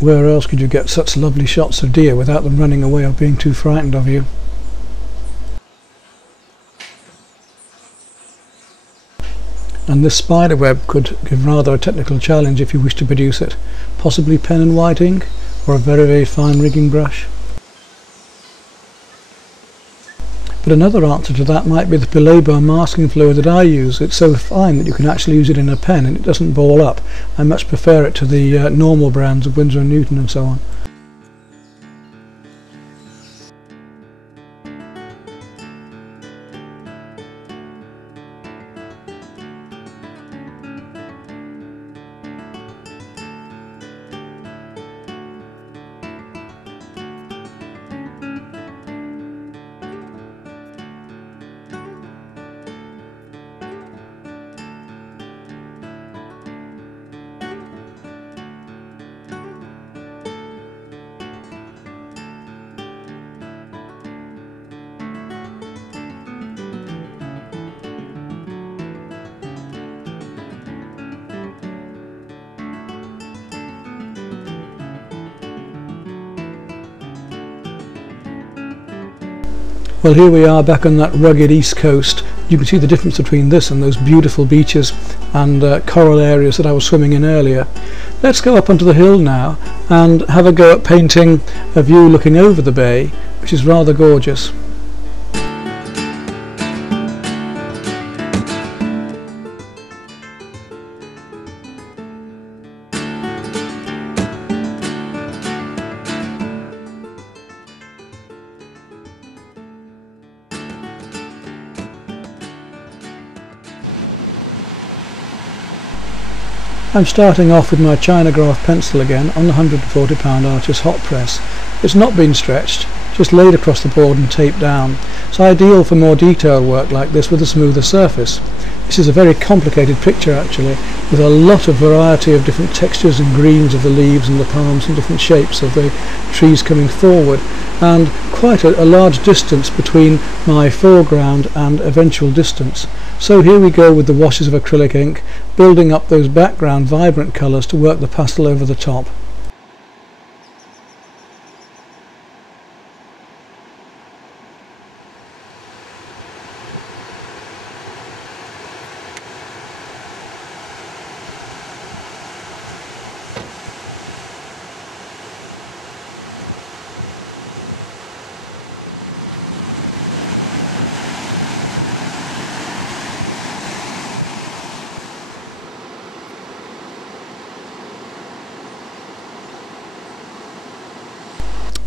Where else could you get such lovely shots of deer without them running away or being too frightened of you? And this spider web could give rather a technical challenge if you wish to produce it. Possibly pen and white ink, or a very, very fine rigging brush. But another answer to that might be the Palette masking fluid that I use. It's so fine that you can actually use it in a pen and it doesn't ball up. I much prefer it to the normal brands of Winsor & Newton and so on. Well, here we are back on that rugged east coast. You can see the difference between this and those beautiful beaches and coral areas that I was swimming in earlier. Let's go up onto the hill now and have a go at painting a view looking over the bay, which is rather gorgeous. I'm starting off with my Chinograph pencil again on the 140 pound Arches hot press. It's not been stretched, just laid across the board and taped down. It's ideal for more detailed work like this with a smoother surface. This is a very complicated picture actually, with a lot of variety of different textures and greens of the leaves and the palms and different shapes of the trees coming forward, and quite a large distance between my foreground and eventual distance. So here we go with the washes of acrylic ink, building up those background vibrant colours to work the pastel over the top.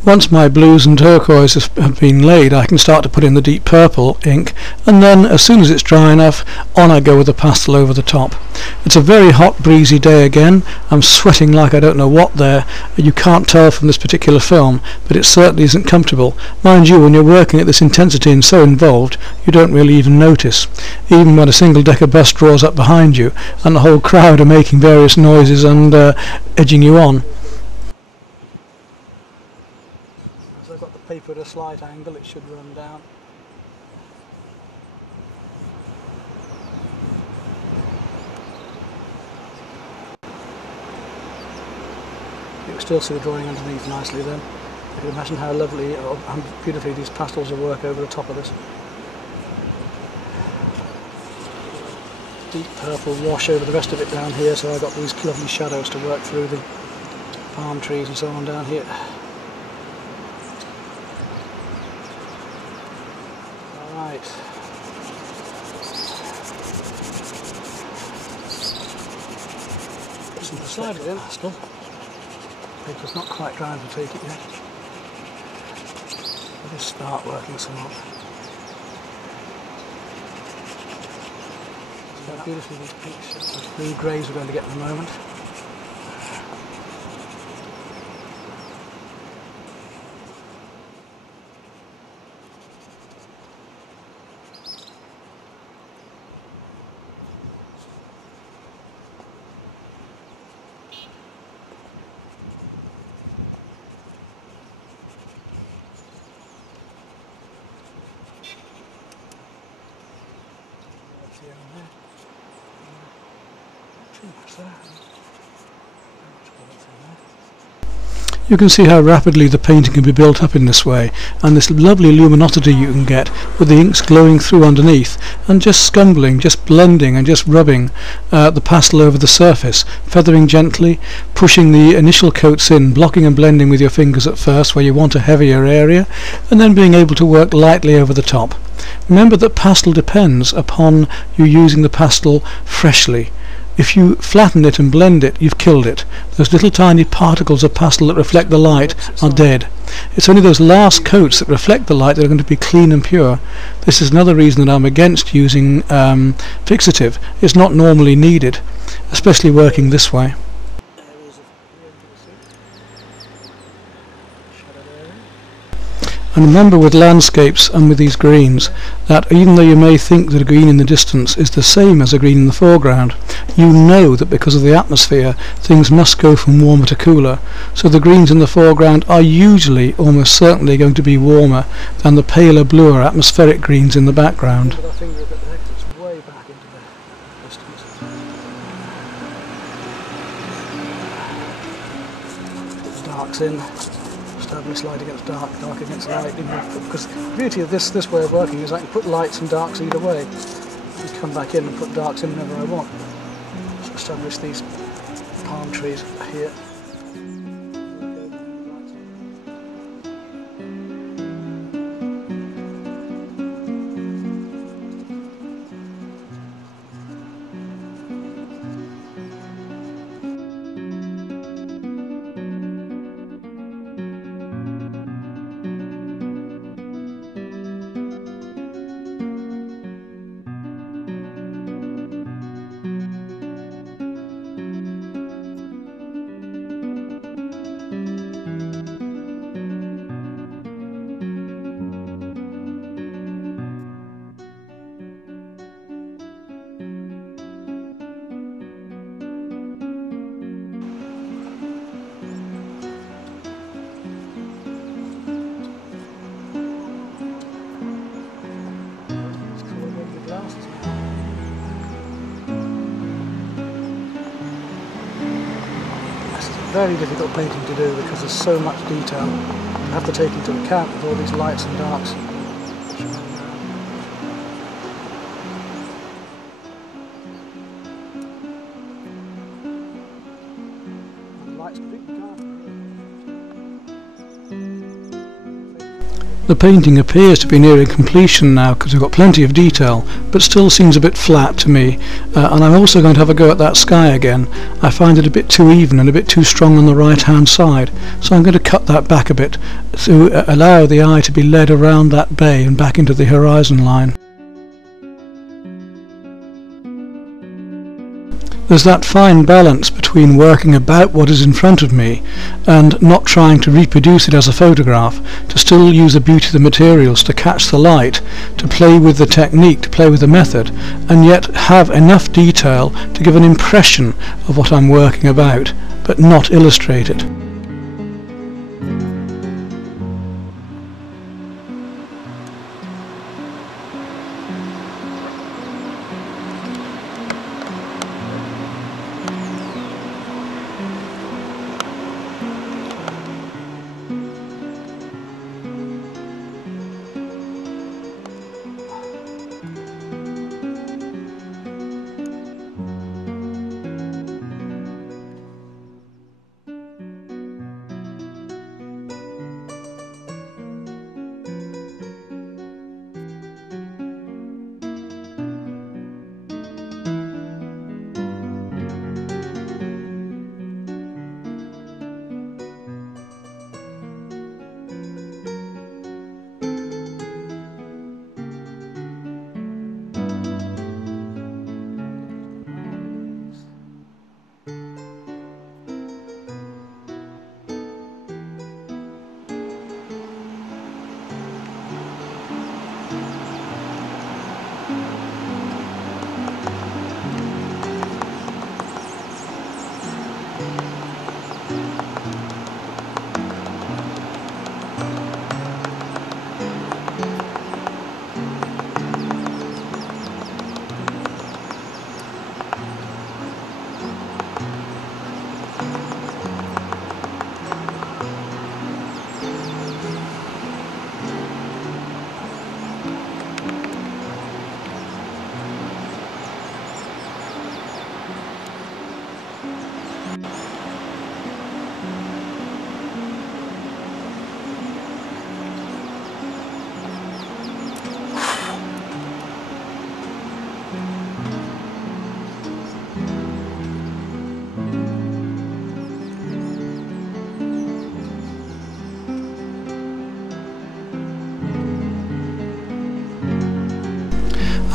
Once my blues and turquoise have been laid, I can start to put in the deep purple ink, and then as soon as it's dry enough, on I go with the pastel over the top. It's a very hot, breezy day again. I'm sweating like I don't know what there. You can't tell from this particular film, but it certainly isn't comfortable. Mind you, when you're working at this intensity and so involved, you don't really even notice. Even when a single-decker bus draws up behind you, and the whole crowd are making various noises and edging you on. I've got the paper at a slight angle, it should run down. You can still see the drawing underneath nicely then. You can imagine how lovely, how beautifully these pastels will work over the top of this. Deep purple wash over the rest of it down here, so I've got these lovely shadows to work through the palm trees and so on down here. Some side with it, pastel. Paper's not quite dry to take it yet. I'll just start working some up. See how beautifully these peaks, those blue greys we're going to get in a moment. You can see how rapidly the painting can be built up in this way, and this lovely luminosity you can get with the inks glowing through underneath and just scumbling, just blending and just rubbing the pastel over the surface, feathering gently, pushing the initial coats in, blocking and blending with your fingers at first where you want a heavier area, and then being able to work lightly over the top. Remember that pastel depends upon you using the pastel freshly. If you flatten it and blend it, you've killed it. Those little tiny particles of pastel that reflect the light are dead. It's only those last coats that reflect the light that are going to be clean and pure. This is another reason that I'm against using fixative. It's not normally needed, especially working this way. And remember with landscapes and with these greens that even though you may think that a green in the distance is the same as a green in the foreground, you know that because of the atmosphere things must go from warmer to cooler. So the greens in the foreground are usually almost certainly going to be warmer than the paler bluer atmospheric greens in the background. Darks in. Establish light against dark, dark against light, because the beauty of this way of working is I can put lights and darks either way. I come back in and put darks in whenever I want. So establish these palm trees here. Very difficult painting to do because there's so much detail. You have to take into account with all these lights and darks. The painting appears to be nearing completion now because we've got plenty of detail, but still seems a bit flat to me. And I'm also going to have a go at that sky again. I find it a bit too even and a bit too strong on the right hand side, so I'm going to cut that back a bit to allow the eye to be led around that bay and back into the horizon line. There's that fine balance between working about what is in front of me and not trying to reproduce it as a photograph, to still use the beauty of the materials, to catch the light, to play with the technique, to play with the method, and yet have enough detail to give an impression of what I'm working about, but not illustrate it.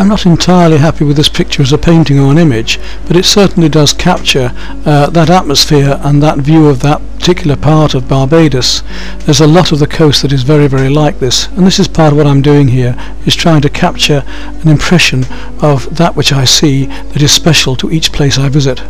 I'm not entirely happy with this picture as a painting or an image, but it certainly does capture that atmosphere and that view of that particular part of Barbados. There's a lot of the coast that is very, very like this, and this is part of what I'm doing here, is trying to capture an impression of that which I see that is special to each place I visit.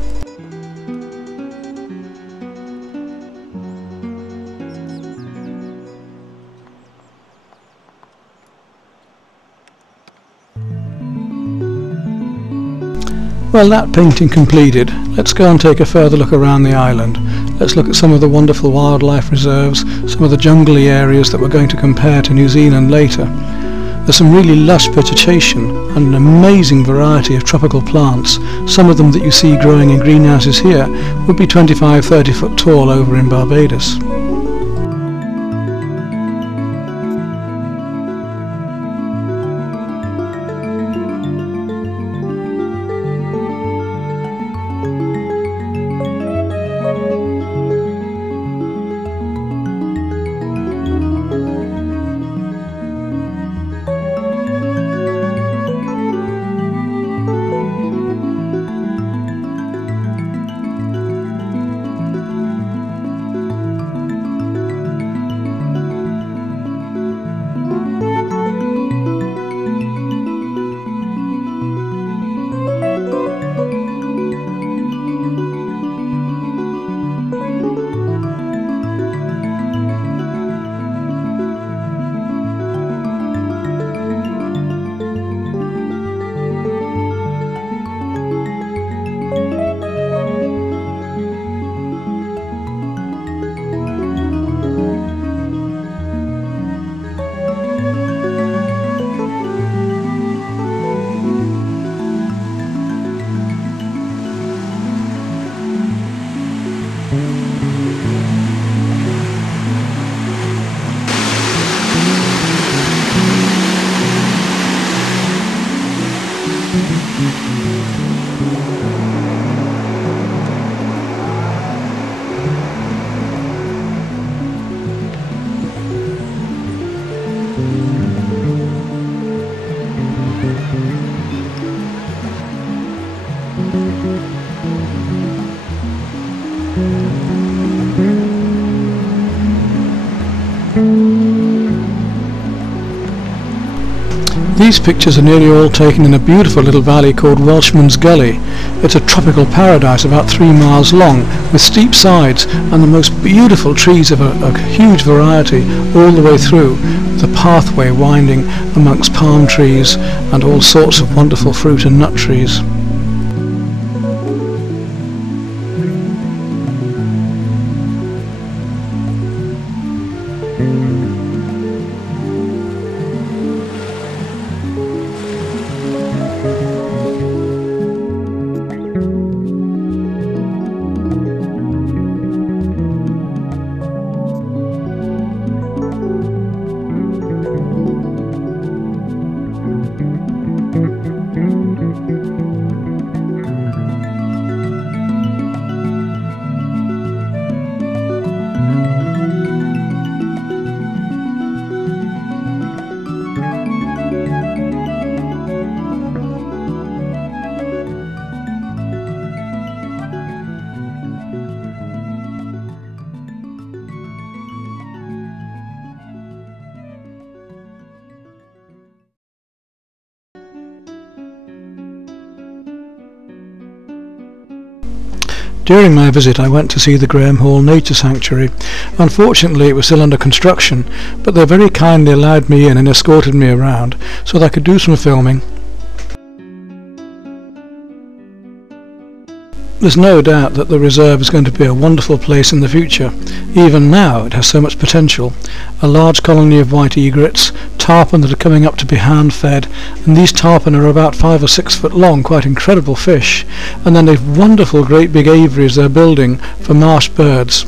Well, that painting completed, let's go and take a further look around the island. Let's look at some of the wonderful wildlife reserves, some of the jungly areas that we're going to compare to New Zealand later. There's some really lush vegetation and an amazing variety of tropical plants. Some of them that you see growing in greenhouses here would be 25-30 foot tall over in Barbados. These pictures are nearly all taken in a beautiful little valley called Welshman's Gully. It's a tropical paradise about 3 miles long, with steep sides and the most beautiful trees of a huge variety all the way through, with a pathway winding amongst palm trees and all sorts of wonderful fruit and nut trees. During my visit I went to see the Graham Hall Nature Sanctuary. Unfortunately it was still under construction, but they very kindly allowed me in and escorted me around so that I could do some filming. There's no doubt that the reserve is going to be a wonderful place in the future. Even now it has so much potential. A large colony of white egrets, tarpon that are coming up to be hand-fed, and these tarpon are about 5 or 6 foot long, quite incredible fish. And then they've wonderful great big aviaries they're building for marsh birds.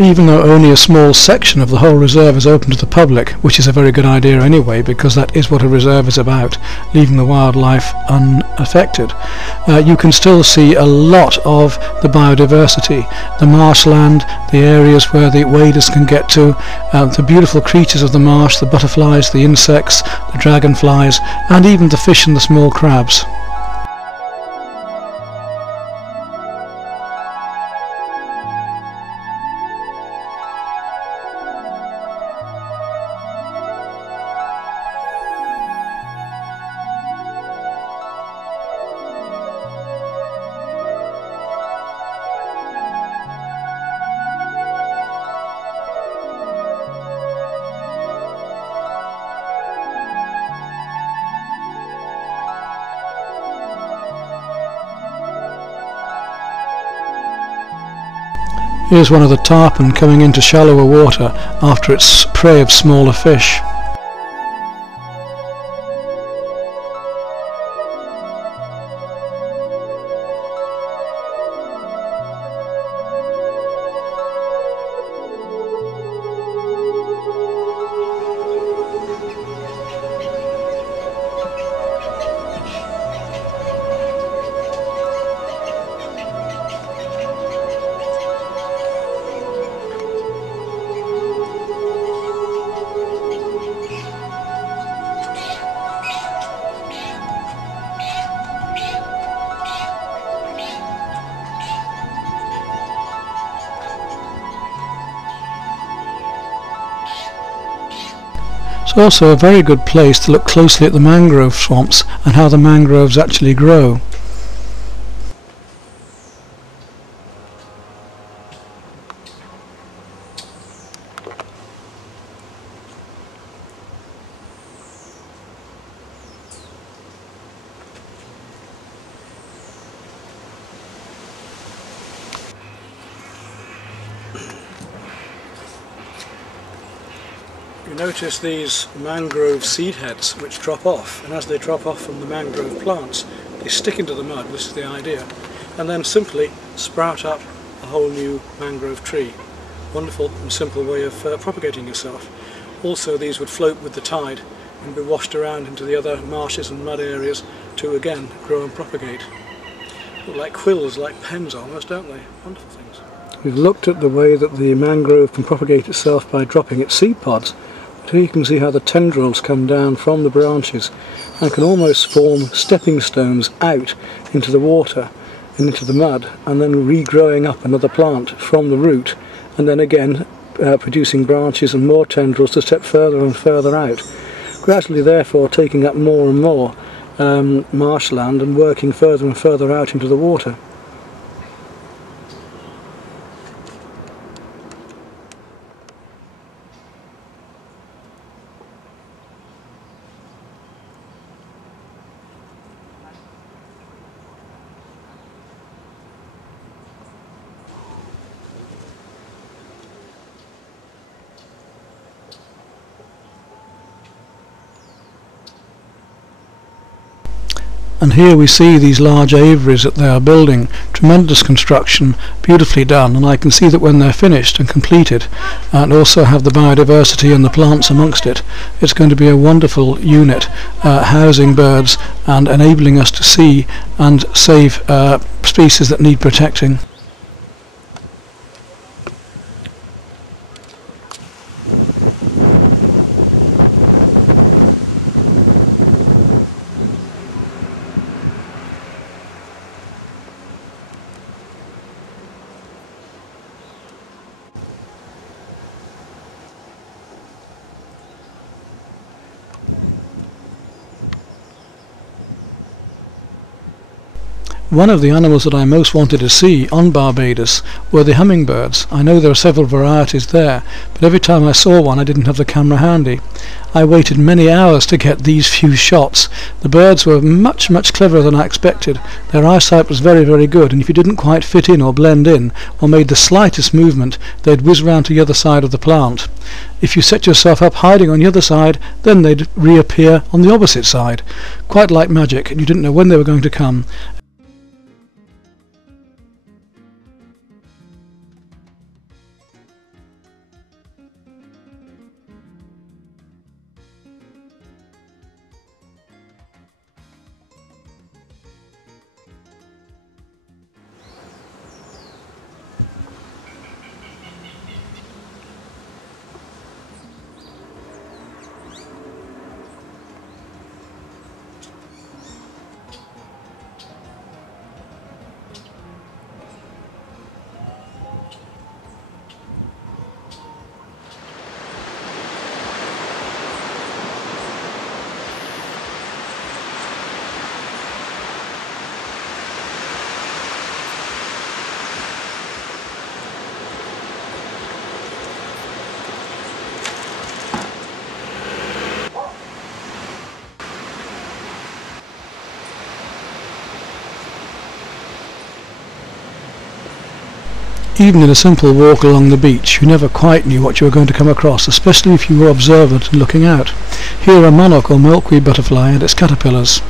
even though only a small section of the whole reserve is open to the public, which is a very good idea anyway, because that is what a reserve is about, leaving the wildlife unaffected. You can still see a lot of the biodiversity, the marshland, the areas where the waders can get to, the beautiful creatures of the marsh, the butterflies, the insects, the dragonflies, and even the fish and the small crabs. Here's one of the tarpon coming into shallower water after its prey of smaller fish. It's also a very good place to look closely at the mangrove swamps and how the mangroves actually grow. You notice these mangrove seed heads which drop off, and as they drop off from the mangrove plants they stick into the mud, this is the idea, and then simply sprout up a whole new mangrove tree. Wonderful and simple way of propagating yourself. Also these would float with the tide and be washed around into the other marshes and mud areas to again grow and propagate. Look like quills, like pens almost, don't they? Wonderful things. We've looked at the way that the mangrove can propagate itself by dropping its seed pods. Here you can see how the tendrils come down from the branches and can almost form stepping stones out into the water and into the mud, and then regrowing up another plant from the root, and then again producing branches and more tendrils to step further and further out, gradually therefore taking up more and more marshland and working further and further out into the water. And here we see these large aviaries that they are building. Tremendous construction, beautifully done, and I can see that when they're finished and completed, and also have the biodiversity and the plants amongst it, it's going to be a wonderful unit, housing birds and enabling us to see and save species that need protecting. One of the animals that I most wanted to see on Barbados were the hummingbirds. I know there are several varieties there, but every time I saw one I didn't have the camera handy. I waited many hours to get these few shots. The birds were much cleverer than I expected. Their eyesight was very good, and if you didn't quite fit in or blend in or made the slightest movement, they'd whiz round to the other side of the plant. If you set yourself up hiding on the other side, then they'd reappear on the opposite side. Quite like magic, and you didn't know when they were going to come. Even in a simple walk along the beach, you never quite knew what you were going to come across, especially if you were observant and looking out. Here a monarch or milkweed butterfly and its caterpillars.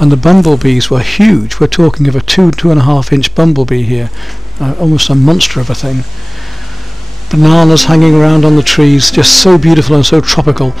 And the bumblebees were huge. We're talking of a 2.5 inch bumblebee here, almost a monster of a thing. Bananas hanging around on the trees, just so beautiful and so tropical.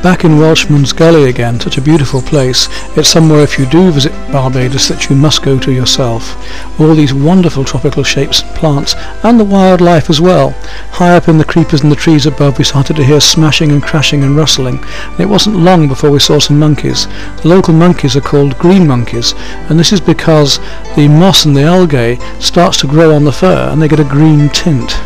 Back in Welshman's Gully again, such a beautiful place. It's somewhere, if you do visit Barbados, that you must go to yourself. All these wonderful tropical shapes and plants, and the wildlife as well. High up in the creepers and the trees above we started to hear smashing and crashing and rustling, and it wasn't long before we saw some monkeys. The local monkeys are called green monkeys, and this is because the moss and the algae starts to grow on the fur and they get a green tint.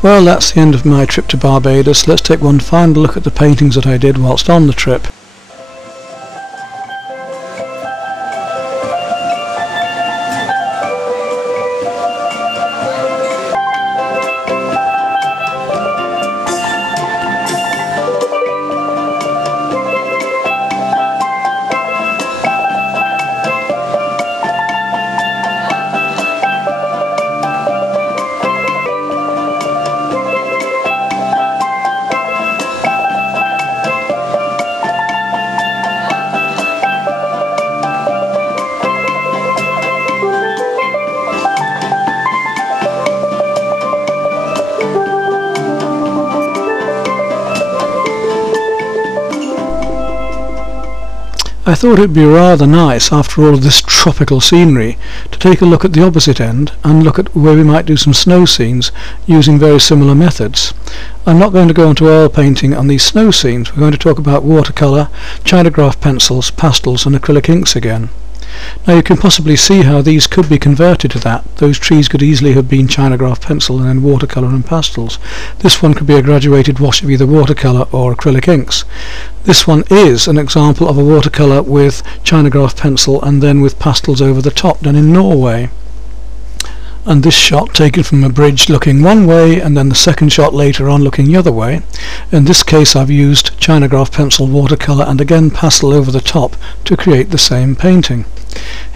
Well, that's the end of my trip to Barbados. Let's take one final look at the paintings that I did whilst on the trip. I thought it would be rather nice, after all of this tropical scenery, to take a look at the opposite end and look at where we might do some snow scenes using very similar methods. I'm not going to go into oil painting on these snow scenes. We're going to talk about watercolour, Chinagraph pencils, pastels and acrylic inks again. Now you can possibly see how these could be converted to that. Those trees could easily have been Chinagraph pencil and then watercolour and pastels. This one could be a graduated wash of either watercolour or acrylic inks. This one is an example of a watercolour with Chinagraph pencil and then with pastels over the top, done in Norway. And this shot taken from a bridge looking one way and then the second shot later on looking the other way. In this case I've used Chinagraph pencil, watercolour and again pastel over the top to create the same painting.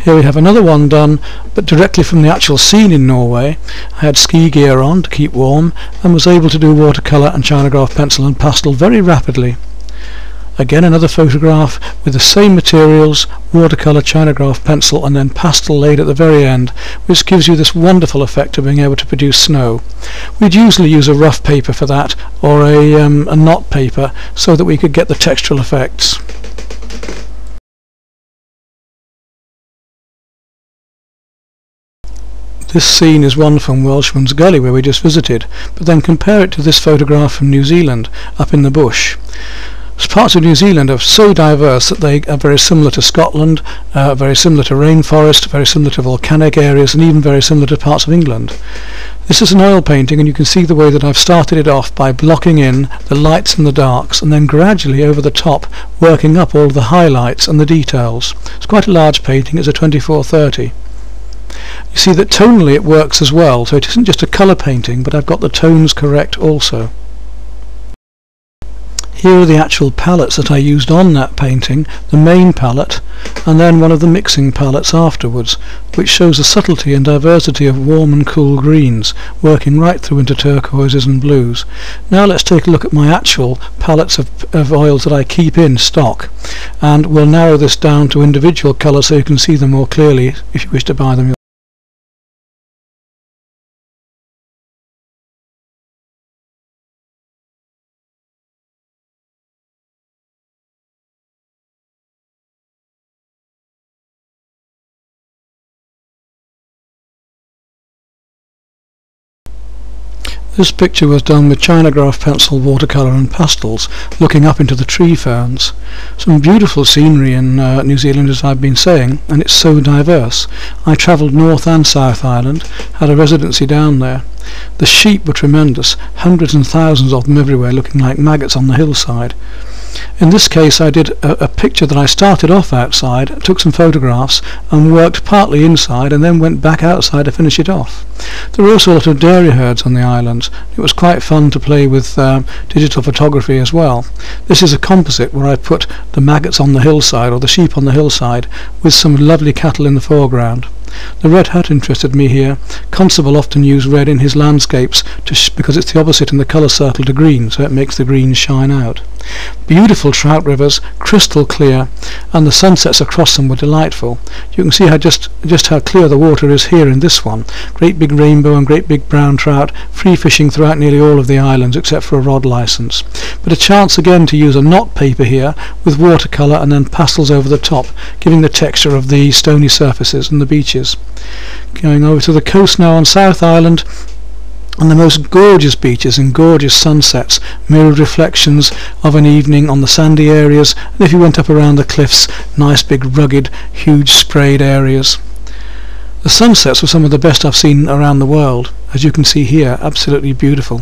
Here we have another one done, but directly from the actual scene in Norway. I had ski gear on to keep warm and was able to do watercolour and Chinagraph pencil and pastel very rapidly. Again another photograph with the same materials, watercolour, Chinagraph pencil and then pastel laid at the very end, which gives you this wonderful effect of being able to produce snow. We'd usually use a rough paper for that, or a knot paper, so that we could get the textural effects. This scene is one from Welshman's Gully where we just visited, but then compare it to this photograph from New Zealand, up in the bush. Parts of New Zealand are so diverse that they are very similar to Scotland, very similar to rainforest, very similar to volcanic areas and even very similar to parts of England. This is an oil painting, and you can see the way that I've started it off by blocking in the lights and the darks, and then gradually over the top working up all the highlights and the details. It's quite a large painting. It's a 24-30. You see that tonally it works as well, so it isn't just a colour painting, but I've got the tones correct also. Here are the actual palettes that I used on that painting, the main palette, and then one of the mixing palettes afterwards, which shows the subtlety and diversity of warm and cool greens, working right through into turquoises and blues. Now let's take a look at my actual palettes of oils that I keep in stock, and we'll narrow this down to individual colours so you can see them more clearly if you wish to buy them. This picture was done with Chinograph pencil, watercolour and pastels, looking up into the tree ferns. Some beautiful scenery in New Zealand, as I've been saying, and it's so diverse. I travelled North and South Island, had a residency down there. The sheep were tremendous, hundreds and thousands of them everywhere, looking like maggots on the hillside. In this case I did a picture that I started off outside, took some photographs and worked partly inside and then went back outside to finish it off. There were also a lot of dairy herds on the islands. It was quite fun to play with digital photography as well. This is a composite where I put the maggots on the hillside, or the sheep on the hillside, with some lovely cattle in the foreground. The red hat interested me here. Constable often used red in his landscapes because it's the opposite in the colour circle to green, so it makes the green shine out. Beautiful trout rivers, crystal clear, and the sunsets across them were delightful. You can see just how clear the water is here in this one. Great big rainbow and great big brown trout, free fishing throughout nearly all of the islands except for a rod licence. But a chance again to use a knot paper here with watercolour and then pastels over the top, giving the texture of the stony surfaces and the beaches. Going over to the coast now on South Island, and the most gorgeous beaches and gorgeous sunsets, mirrored reflections of an evening on the sandy areas, and if you went up around the cliffs, nice big rugged, huge sprayed areas. The sunsets were some of the best I've seen around the world, as you can see here, absolutely beautiful.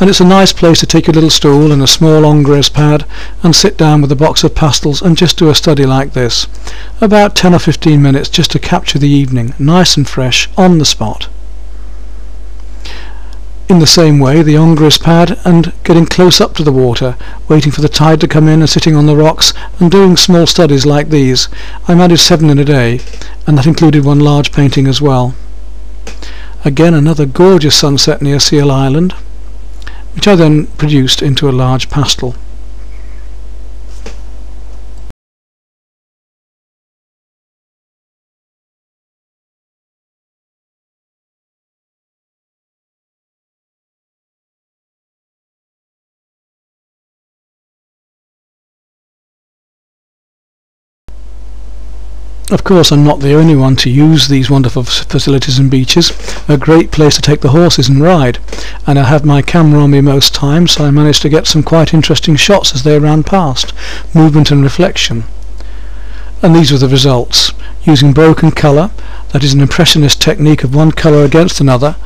And it's a nice place to take a little stool and a small ongres pad and sit down with a box of pastels and just do a study like this. About 10 or 15 minutes just to capture the evening, nice and fresh, on the spot. In the same way, the ongres pad and getting close up to the water, waiting for the tide to come in and sitting on the rocks and doing small studies like these. I managed 7 in a day, and that included one large painting as well. Again, another gorgeous sunset near Seal Island, which I then produced into a large pastel. Of course, I'm not the only one to use these wonderful facilities and beaches. A great place to take the horses and ride, and I have my camera on me most times, so I managed to get some quite interesting shots as they ran past, movement and reflection. And these were the results, using broken colour, that is an impressionist technique of one colour against another,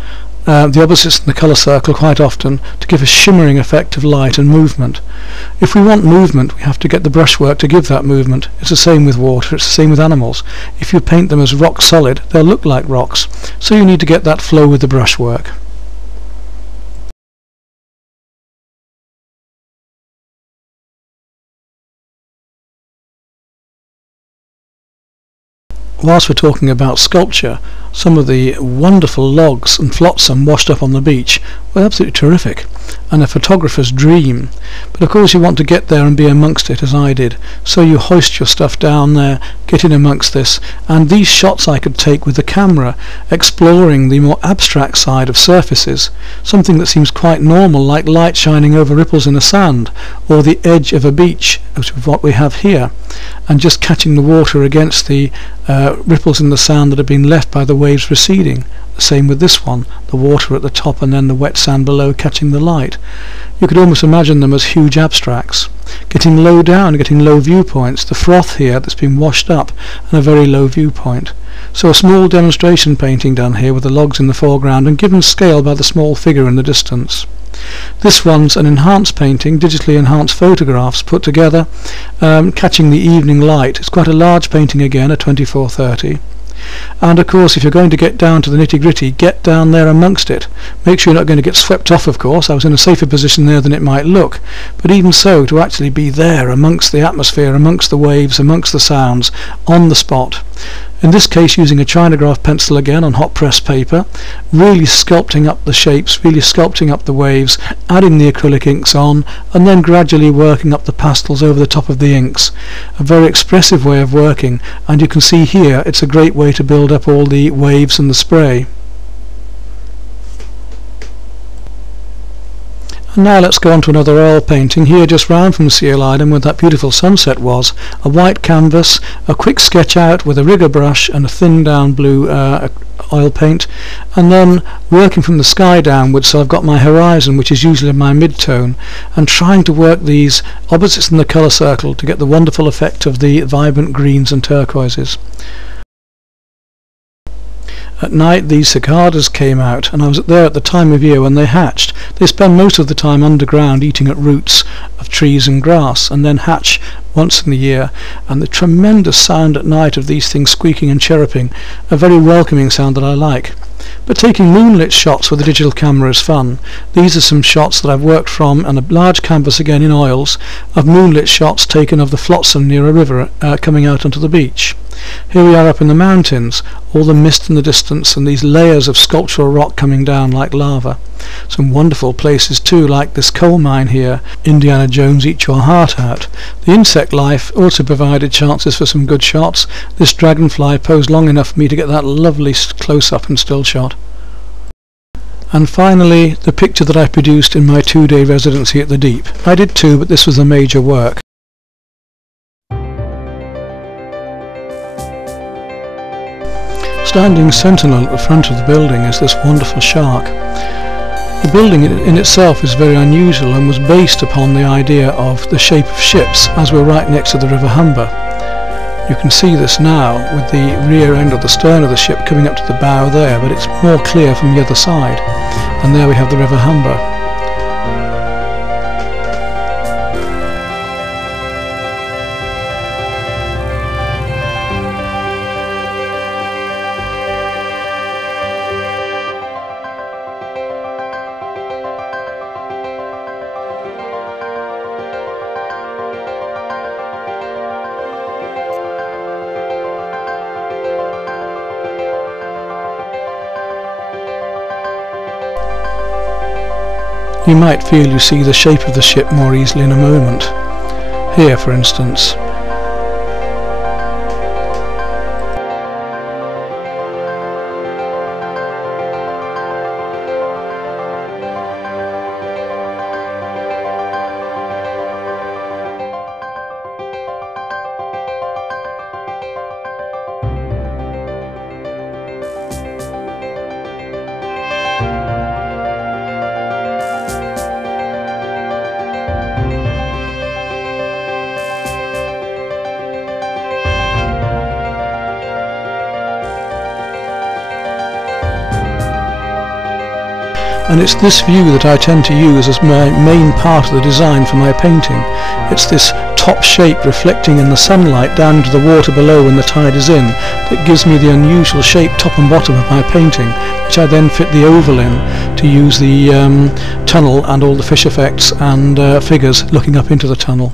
the opposites in the colour circle quite often, to give a shimmering effect of light and movement. If we want movement, we have to get the brushwork to give that movement. It's the same with water, it's the same with animals. If you paint them as rock solid, they'll look like rocks, so you need to get that flow with the brushwork. Whilst we're talking about sculpture, some of the wonderful logs and flotsam washed up on the beach were absolutely terrific, and a photographer's dream. But of course you want to get there and be amongst it, as I did, so you hoist your stuff down there, get in amongst this, and these shots I could take with the camera, exploring the more abstract side of surfaces, something that seems quite normal, like light shining over ripples in the sand, or the edge of a beach, which is what we have here, and just catching the water against the ripples in the sand that have been left by the waves receding. Same with this one, the water at the top and then the wet sand below catching the light. You could almost imagine them as huge abstracts. Getting low down, getting low viewpoints, the froth here that's been washed up and a very low viewpoint. So a small demonstration painting done here with the logs in the foreground and given scale by the small figure in the distance. This one's an enhanced painting, digitally enhanced photographs put together, catching the evening light. It's quite a large painting again, a 24-30. And of course, if you're going to get down to the nitty-gritty, get down there amongst it. Make sure you're not going to get swept off, of course. I was in a safer position there than it might look. But even so, to actually be there amongst the atmosphere, amongst the waves, amongst the sounds, on the spot. In this case, using a Chinograph pencil again on hot press paper, really sculpting up the shapes, really sculpting up the waves, adding the acrylic inks on, and then gradually working up the pastels over the top of the inks. A very expressive way of working, and you can see here it's a great way to build up all the waves and the spray. And now let's go on to another oil painting, here just round from Seal Island where that beautiful sunset was. A white canvas, a quick sketch out with a rigger brush and a thin down blue oil paint, and then working from the sky downwards, so I've got my horizon, which is usually my mid-tone, and trying to work these opposites in the colour circle to get the wonderful effect of the vibrant greens and turquoises. At night these cicadas came out, and I was there at the time of year when they hatched. They spend most of the time underground eating at roots of trees and grass, and then hatch once in the year, and the tremendous sound at night of these things squeaking and chirruping, a very welcoming sound that I like. But taking moonlit shots with a digital camera is fun. These are some shots that I've worked from, and a large canvas again in oils, of moonlit shots taken of the flotsam near a river coming out onto the beach. Here we are up in the mountains, all the mist in the distance and these layers of sculptural rock coming down like lava. Some wonderful places too, like this coal mine here, Indiana Jones Eat Your Heart Out. The insect life also provided chances for some good shots. This dragonfly posed long enough for me to get that lovely close-up and still shot. And finally, the picture that I produced in my 2-day residency at the Deep. I did 2, but this was a major work. Standing sentinel at the front of the building is this wonderful shark. The building in itself is very unusual and was based upon the idea of the shape of ships, as we're right next to the River Humber. You can see this now with the rear end of the stern of the ship coming up to the bow there, but it's more clear from the other side. And there we have the River Humber. You might feel you see the shape of the ship more easily in a moment. Here, for instance. And it's this view that I tend to use as my main part of the design for my painting. It's this top shape reflecting in the sunlight down into the water below when the tide is in that gives me the unusual shape top and bottom of my painting, which I then fit the oval in to use the tunnel and all the fish effects and figures looking up into the tunnel.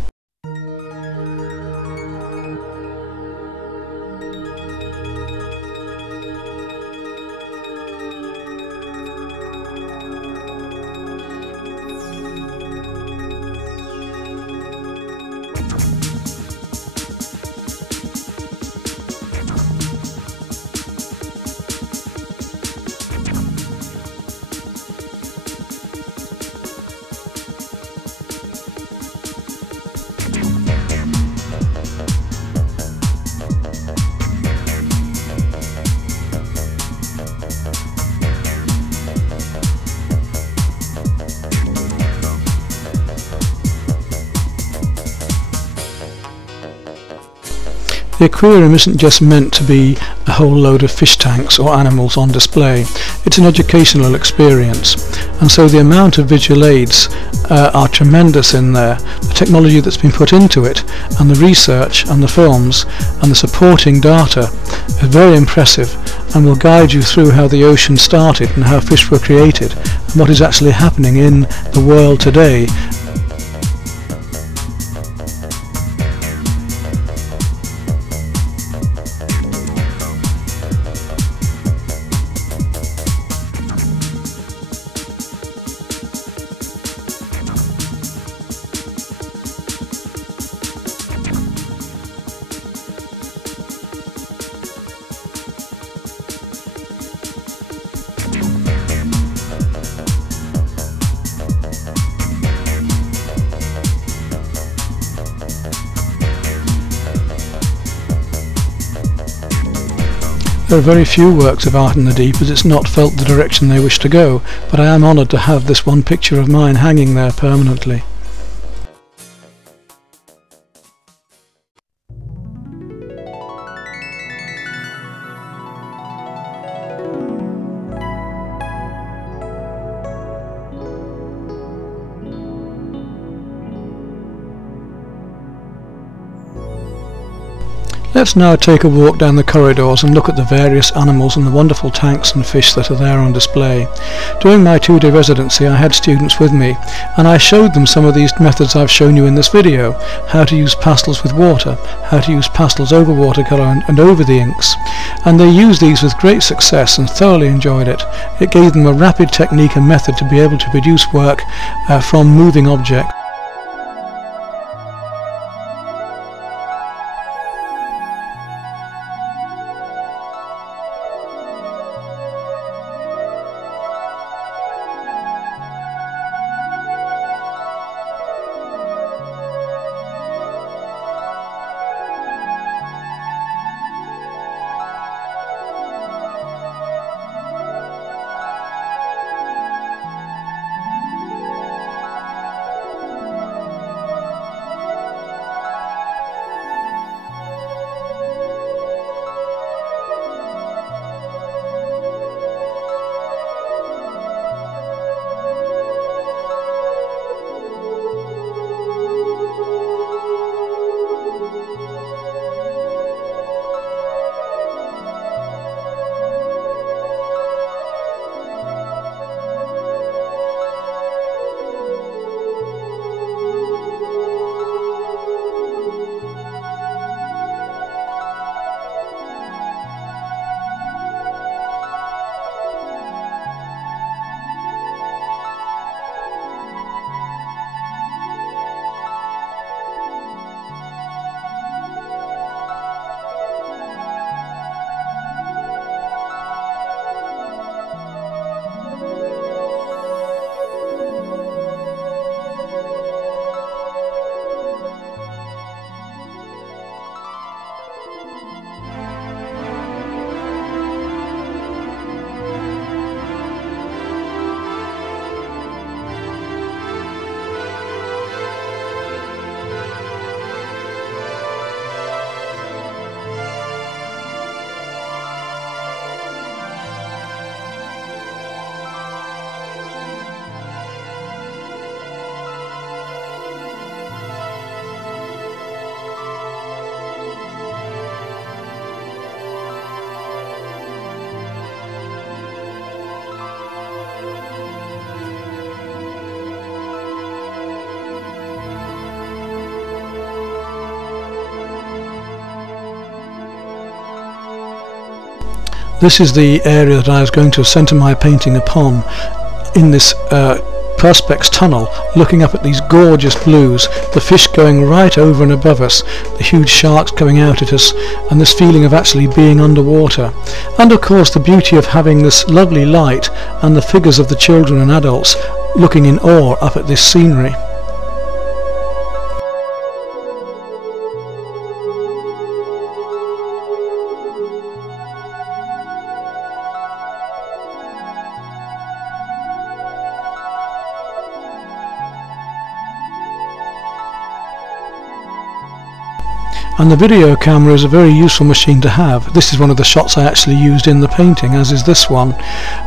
The aquarium isn't just meant to be a whole load of fish tanks or animals on display. It's an educational experience, and so the amount of visual aids are tremendous in there. The technology that's been put into it, and the research and the films and the supporting data is very impressive, and will guide you through how the ocean started and how fish were created and what is actually happening in the world today. There are very few works of art in the deep as it's not felt the direction they wish to go, but I am honoured to have this one picture of mine hanging there permanently. Let's now take a walk down the corridors and look at the various animals and the wonderful tanks and fish that are there on display. During my 2-day residency I had students with me, and I showed them some of these methods I've shown you in this video: how to use pastels with water, how to use pastels over watercolour and over the inks, and they used these with great success and thoroughly enjoyed it. It gave them a rapid technique and method to be able to produce work from moving objects. This is the area that I was going to centre my painting upon, in this Perspex tunnel, looking up at these gorgeous blues, the fish going right over and above us, the huge sharks coming out at us, and this feeling of actually being underwater. And of course the beauty of having this lovely light and the figures of the children and adults looking in awe up at this scenery. And the video camera is a very useful machine to have. This is one of the shots I actually used in the painting, as is this one.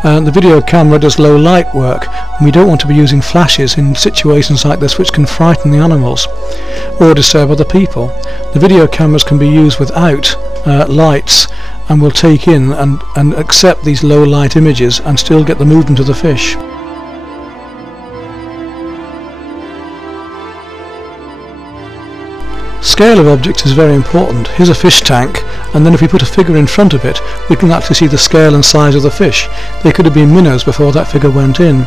The video camera does low light work, and we don't want to be using flashes in situations like this which can frighten the animals or disturb other people. The video cameras can be used without lights, and will take in and accept these low light images and still get the movement of the fish. Scale of objects is very important. Here's a fish tank, and then if we put a figure in front of it, we can actually see the scale and size of the fish. They could have been minnows before that figure went in.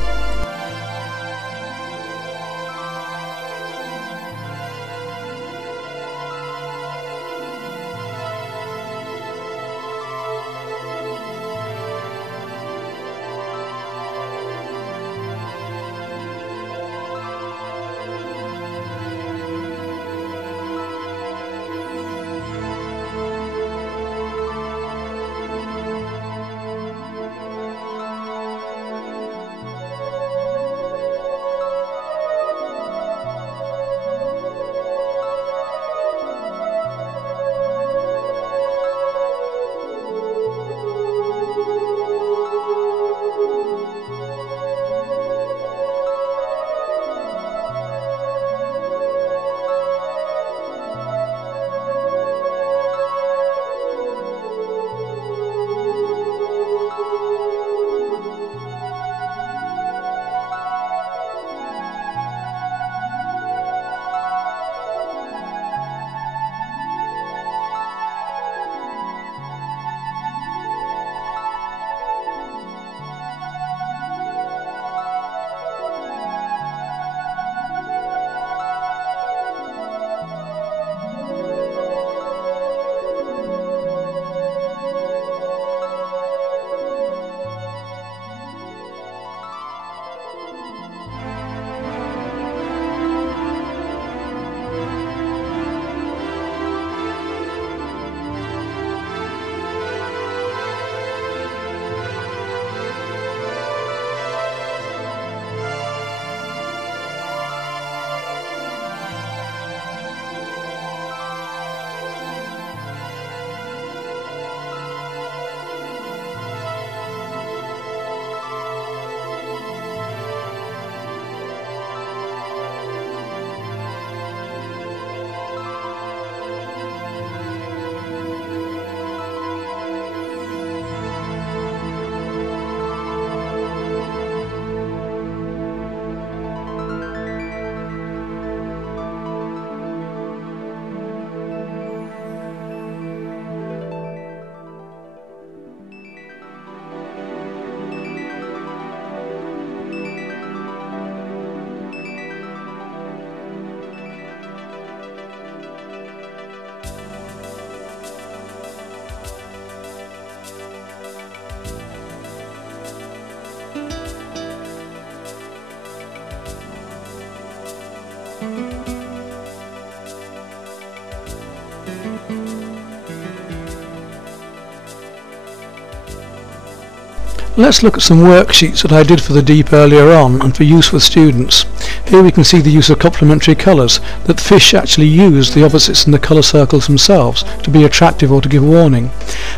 Let's look at some worksheets that I did for the Deep earlier on and for use with students. Here we can see the use of complementary colours, that fish actually use the opposites in the colour circles themselves to be attractive or to give warning.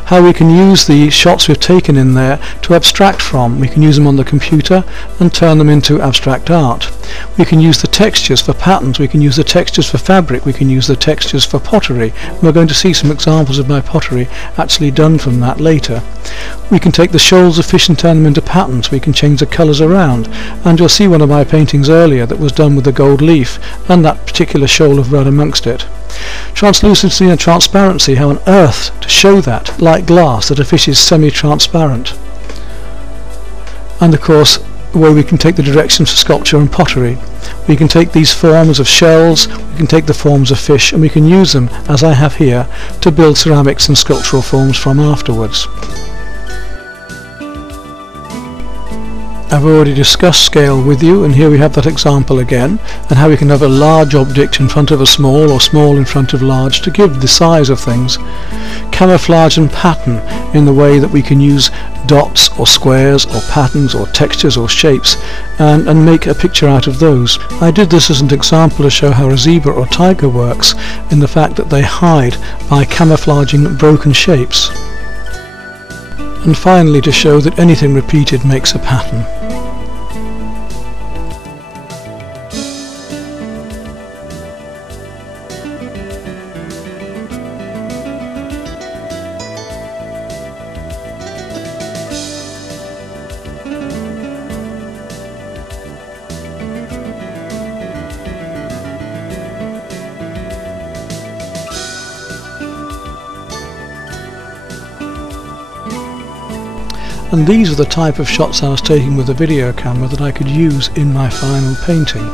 How we can use the shots we've taken in there to abstract from. We can use them on the computer and turn them into abstract art. We can use the textures for patterns, we can use the textures for fabric, we can use the textures for pottery. We're going to see some examples of my pottery actually done from that later. We can take the shoals of fish and turn them into patterns, we can change the colours around, and you'll see one of my paintings earlier that was done with the gold leaf and that particular shoal of red amongst it. Translucency and transparency, how on earth to show that, like glass, that a fish is semi-transparent. And of course, the way we can take the directions for sculpture and pottery. We can take these forms of shells, we can take the forms of fish, and we can use them, as I have here, to build ceramics and sculptural forms from afterwards. I've already discussed scale with you, and here we have that example again, and how we can have a large object in front of a small or small in front of large to give the size of things. camouflage and pattern in the way that we can use dots or squares or patterns or textures or shapes and make a picture out of those. I did this as an example to show how a zebra or tiger works, in the fact that they hide by camouflaging broken shapes. And finally, to show that anything repeated makes a pattern. And these are the type of shots I was taking with a video camera that I could use in my final painting.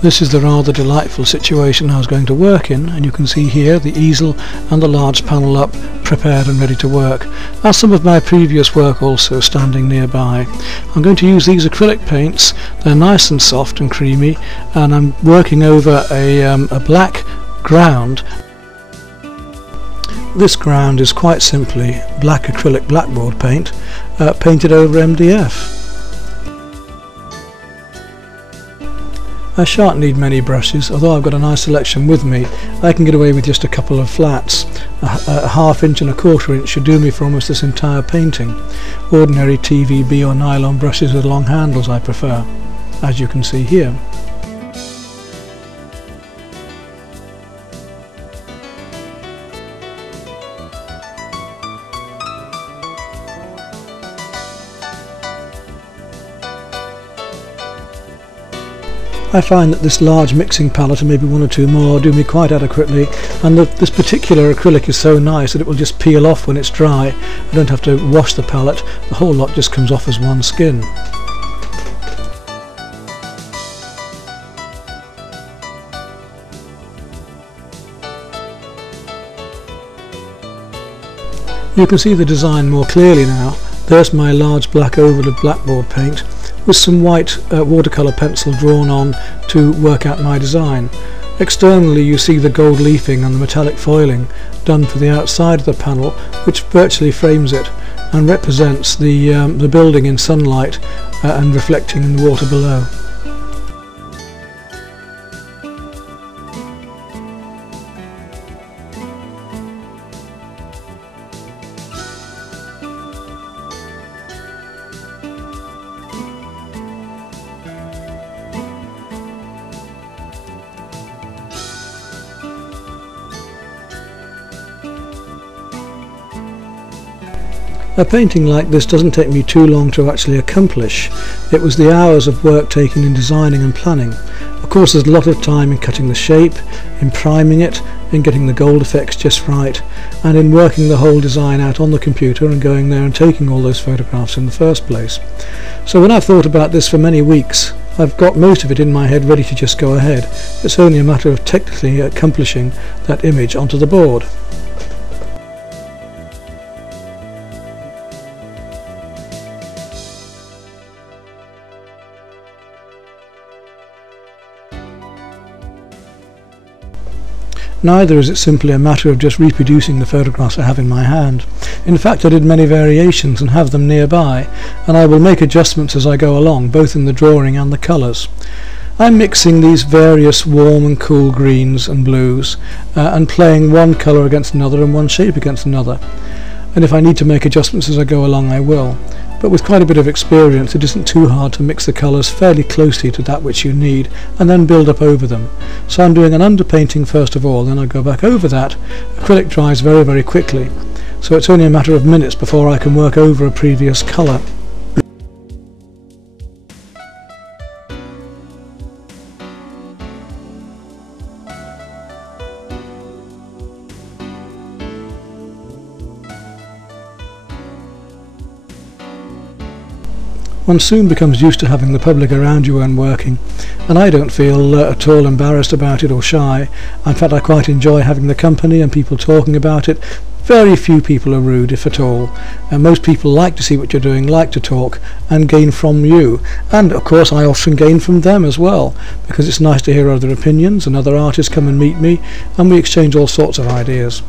This is the rather delightful situation I was going to work in, and you can see here the easel and the large panel up, prepared and ready to work, as some of my previous work also standing nearby. I'm going to use these acrylic paints. They're nice and soft and creamy, and I'm working over a black ground. This ground is quite simply black acrylic blackboard paint painted over MDF. I shan't need many brushes, although I've got a nice selection with me. I can get away with just a couple of flats. A ½ inch and a ¼ inch should do me for almost this entire painting. Ordinary TVB or nylon brushes with long handles I prefer, as you can see here. I find that this large mixing palette and maybe one or two more do me quite adequately, and this particular acrylic is so nice that it will just peel off when it's dry. I don't have to wash the palette, the whole lot just comes off as one skin. You can see the design more clearly now. There's my large black oval of blackboard paint, with some white watercolour pencil drawn on to work out my design. Externally you see the gold leafing and the metallic foiling done for the outside of the panel, which virtually frames it and represents the building in sunlight and reflecting in the water below. A painting like this doesn't take me too long to actually accomplish. It was the hours of work taken in designing and planning. Of course there's a lot of time in cutting the shape, in priming it, in getting the gold effects just right, and in working the whole design out on the computer and going there and taking all those photographs in the first place. So when I've thought about this for many weeks, I've got most of it in my head ready to just go ahead. It's only a matter of technically accomplishing that image onto the board. Neither is it simply a matter of just reproducing the photographs I have in my hand. In fact, I did many variations and have them nearby, and I will make adjustments as I go along, both in the drawing and the colours. I'm mixing these various warm and cool greens and blues and playing one colour against another and one shape against another. And if I need to make adjustments as I go along, I will. But with quite a bit of experience, it isn't too hard to mix the colours fairly closely to that which you need and then build up over them. So I'm doing an underpainting first of all, then I go back over that. Acrylic dries very, very quickly, so it's only a matter of minutes before I can work over a previous colour. One soon becomes used to having the public around you when working, and I don't feel at all embarrassed about it or shy. In fact, I quite enjoy having the company and people talking about it. Very few people are rude, if at all, and most people like to see what you're doing, like to talk and gain from you. And of course I often gain from them as well, because it's nice to hear other opinions, and other artists come and meet me and we exchange all sorts of ideas.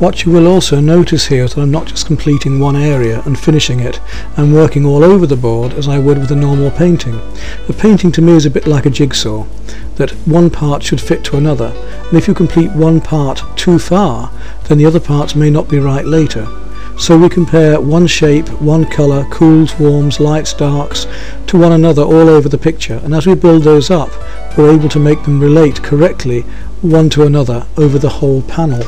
What you will also notice here is that I'm not just completing one area and finishing it and working all over the board as I would with a normal painting. The painting to me is a bit like a jigsaw, that one part should fit to another, and if you complete one part too far, then the other parts may not be right later. So we compare one shape, one colour, cools, warms, lights, darks, to one another all over the picture, and as we build those up, we're able to make them relate correctly one to another over the whole panel.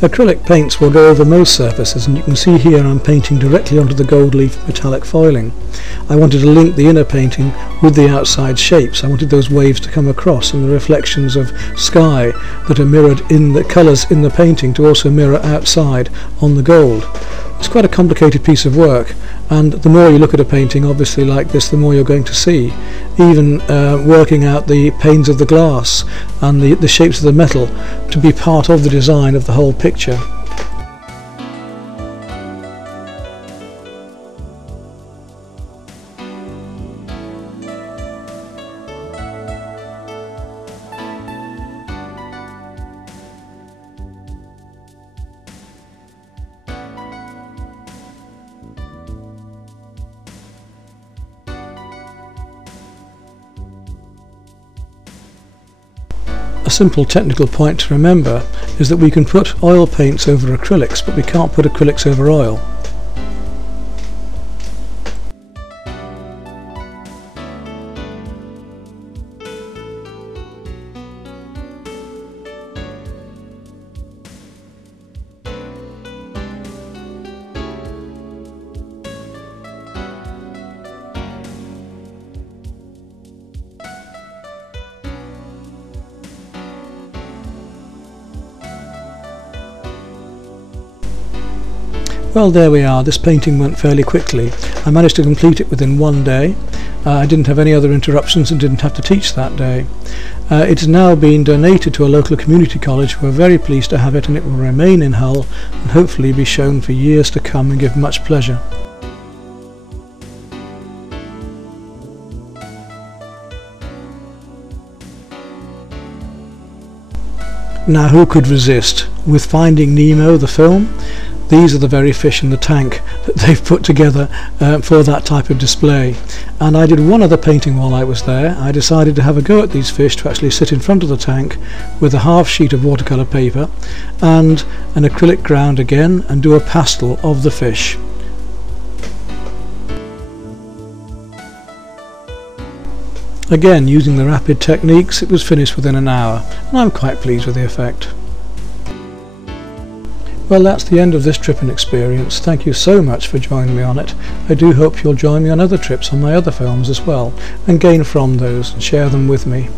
Acrylic paints will go over most surfaces, and you can see here I'm painting directly onto the gold leaf metallic foiling. I wanted to link the inner painting with the outside shapes. I wanted those waves to come across and the reflections of sky that are mirrored in the colours in the painting to also mirror outside on the gold. It's quite a complicated piece of work, and the more you look at a painting obviously like this, the more you're going to see. Even working out the panes of the glass and the shapes of the metal to be part of the design of the whole picture. A simple technical point to remember is that we can put oil paints over acrylics, but we can't put acrylics over oil. Well, there we are. This painting went fairly quickly. I managed to complete it within one day. I didn't have any other interruptions and didn't have to teach that day. It has now been donated to a local community college who are very pleased to have it, and it will remain in Hull and hopefully be shown for years to come and give much pleasure. Now, who could resist? With Finding Nemo, the film, these are the very fish in the tank that they've put together for that type of display. And I did one other painting while I was there. I decided to have a go at these fish, to actually sit in front of the tank with a half sheet of watercolour paper and an acrylic ground again, and do a pastel of the fish. Again, using the rapid techniques, it was finished within an hour, and I'm quite pleased with the effect. Well, that's the end of this trip and experience. Thank you so much for joining me on it. I do hope you'll join me on other trips on my other films as well, and gain from those and share them with me.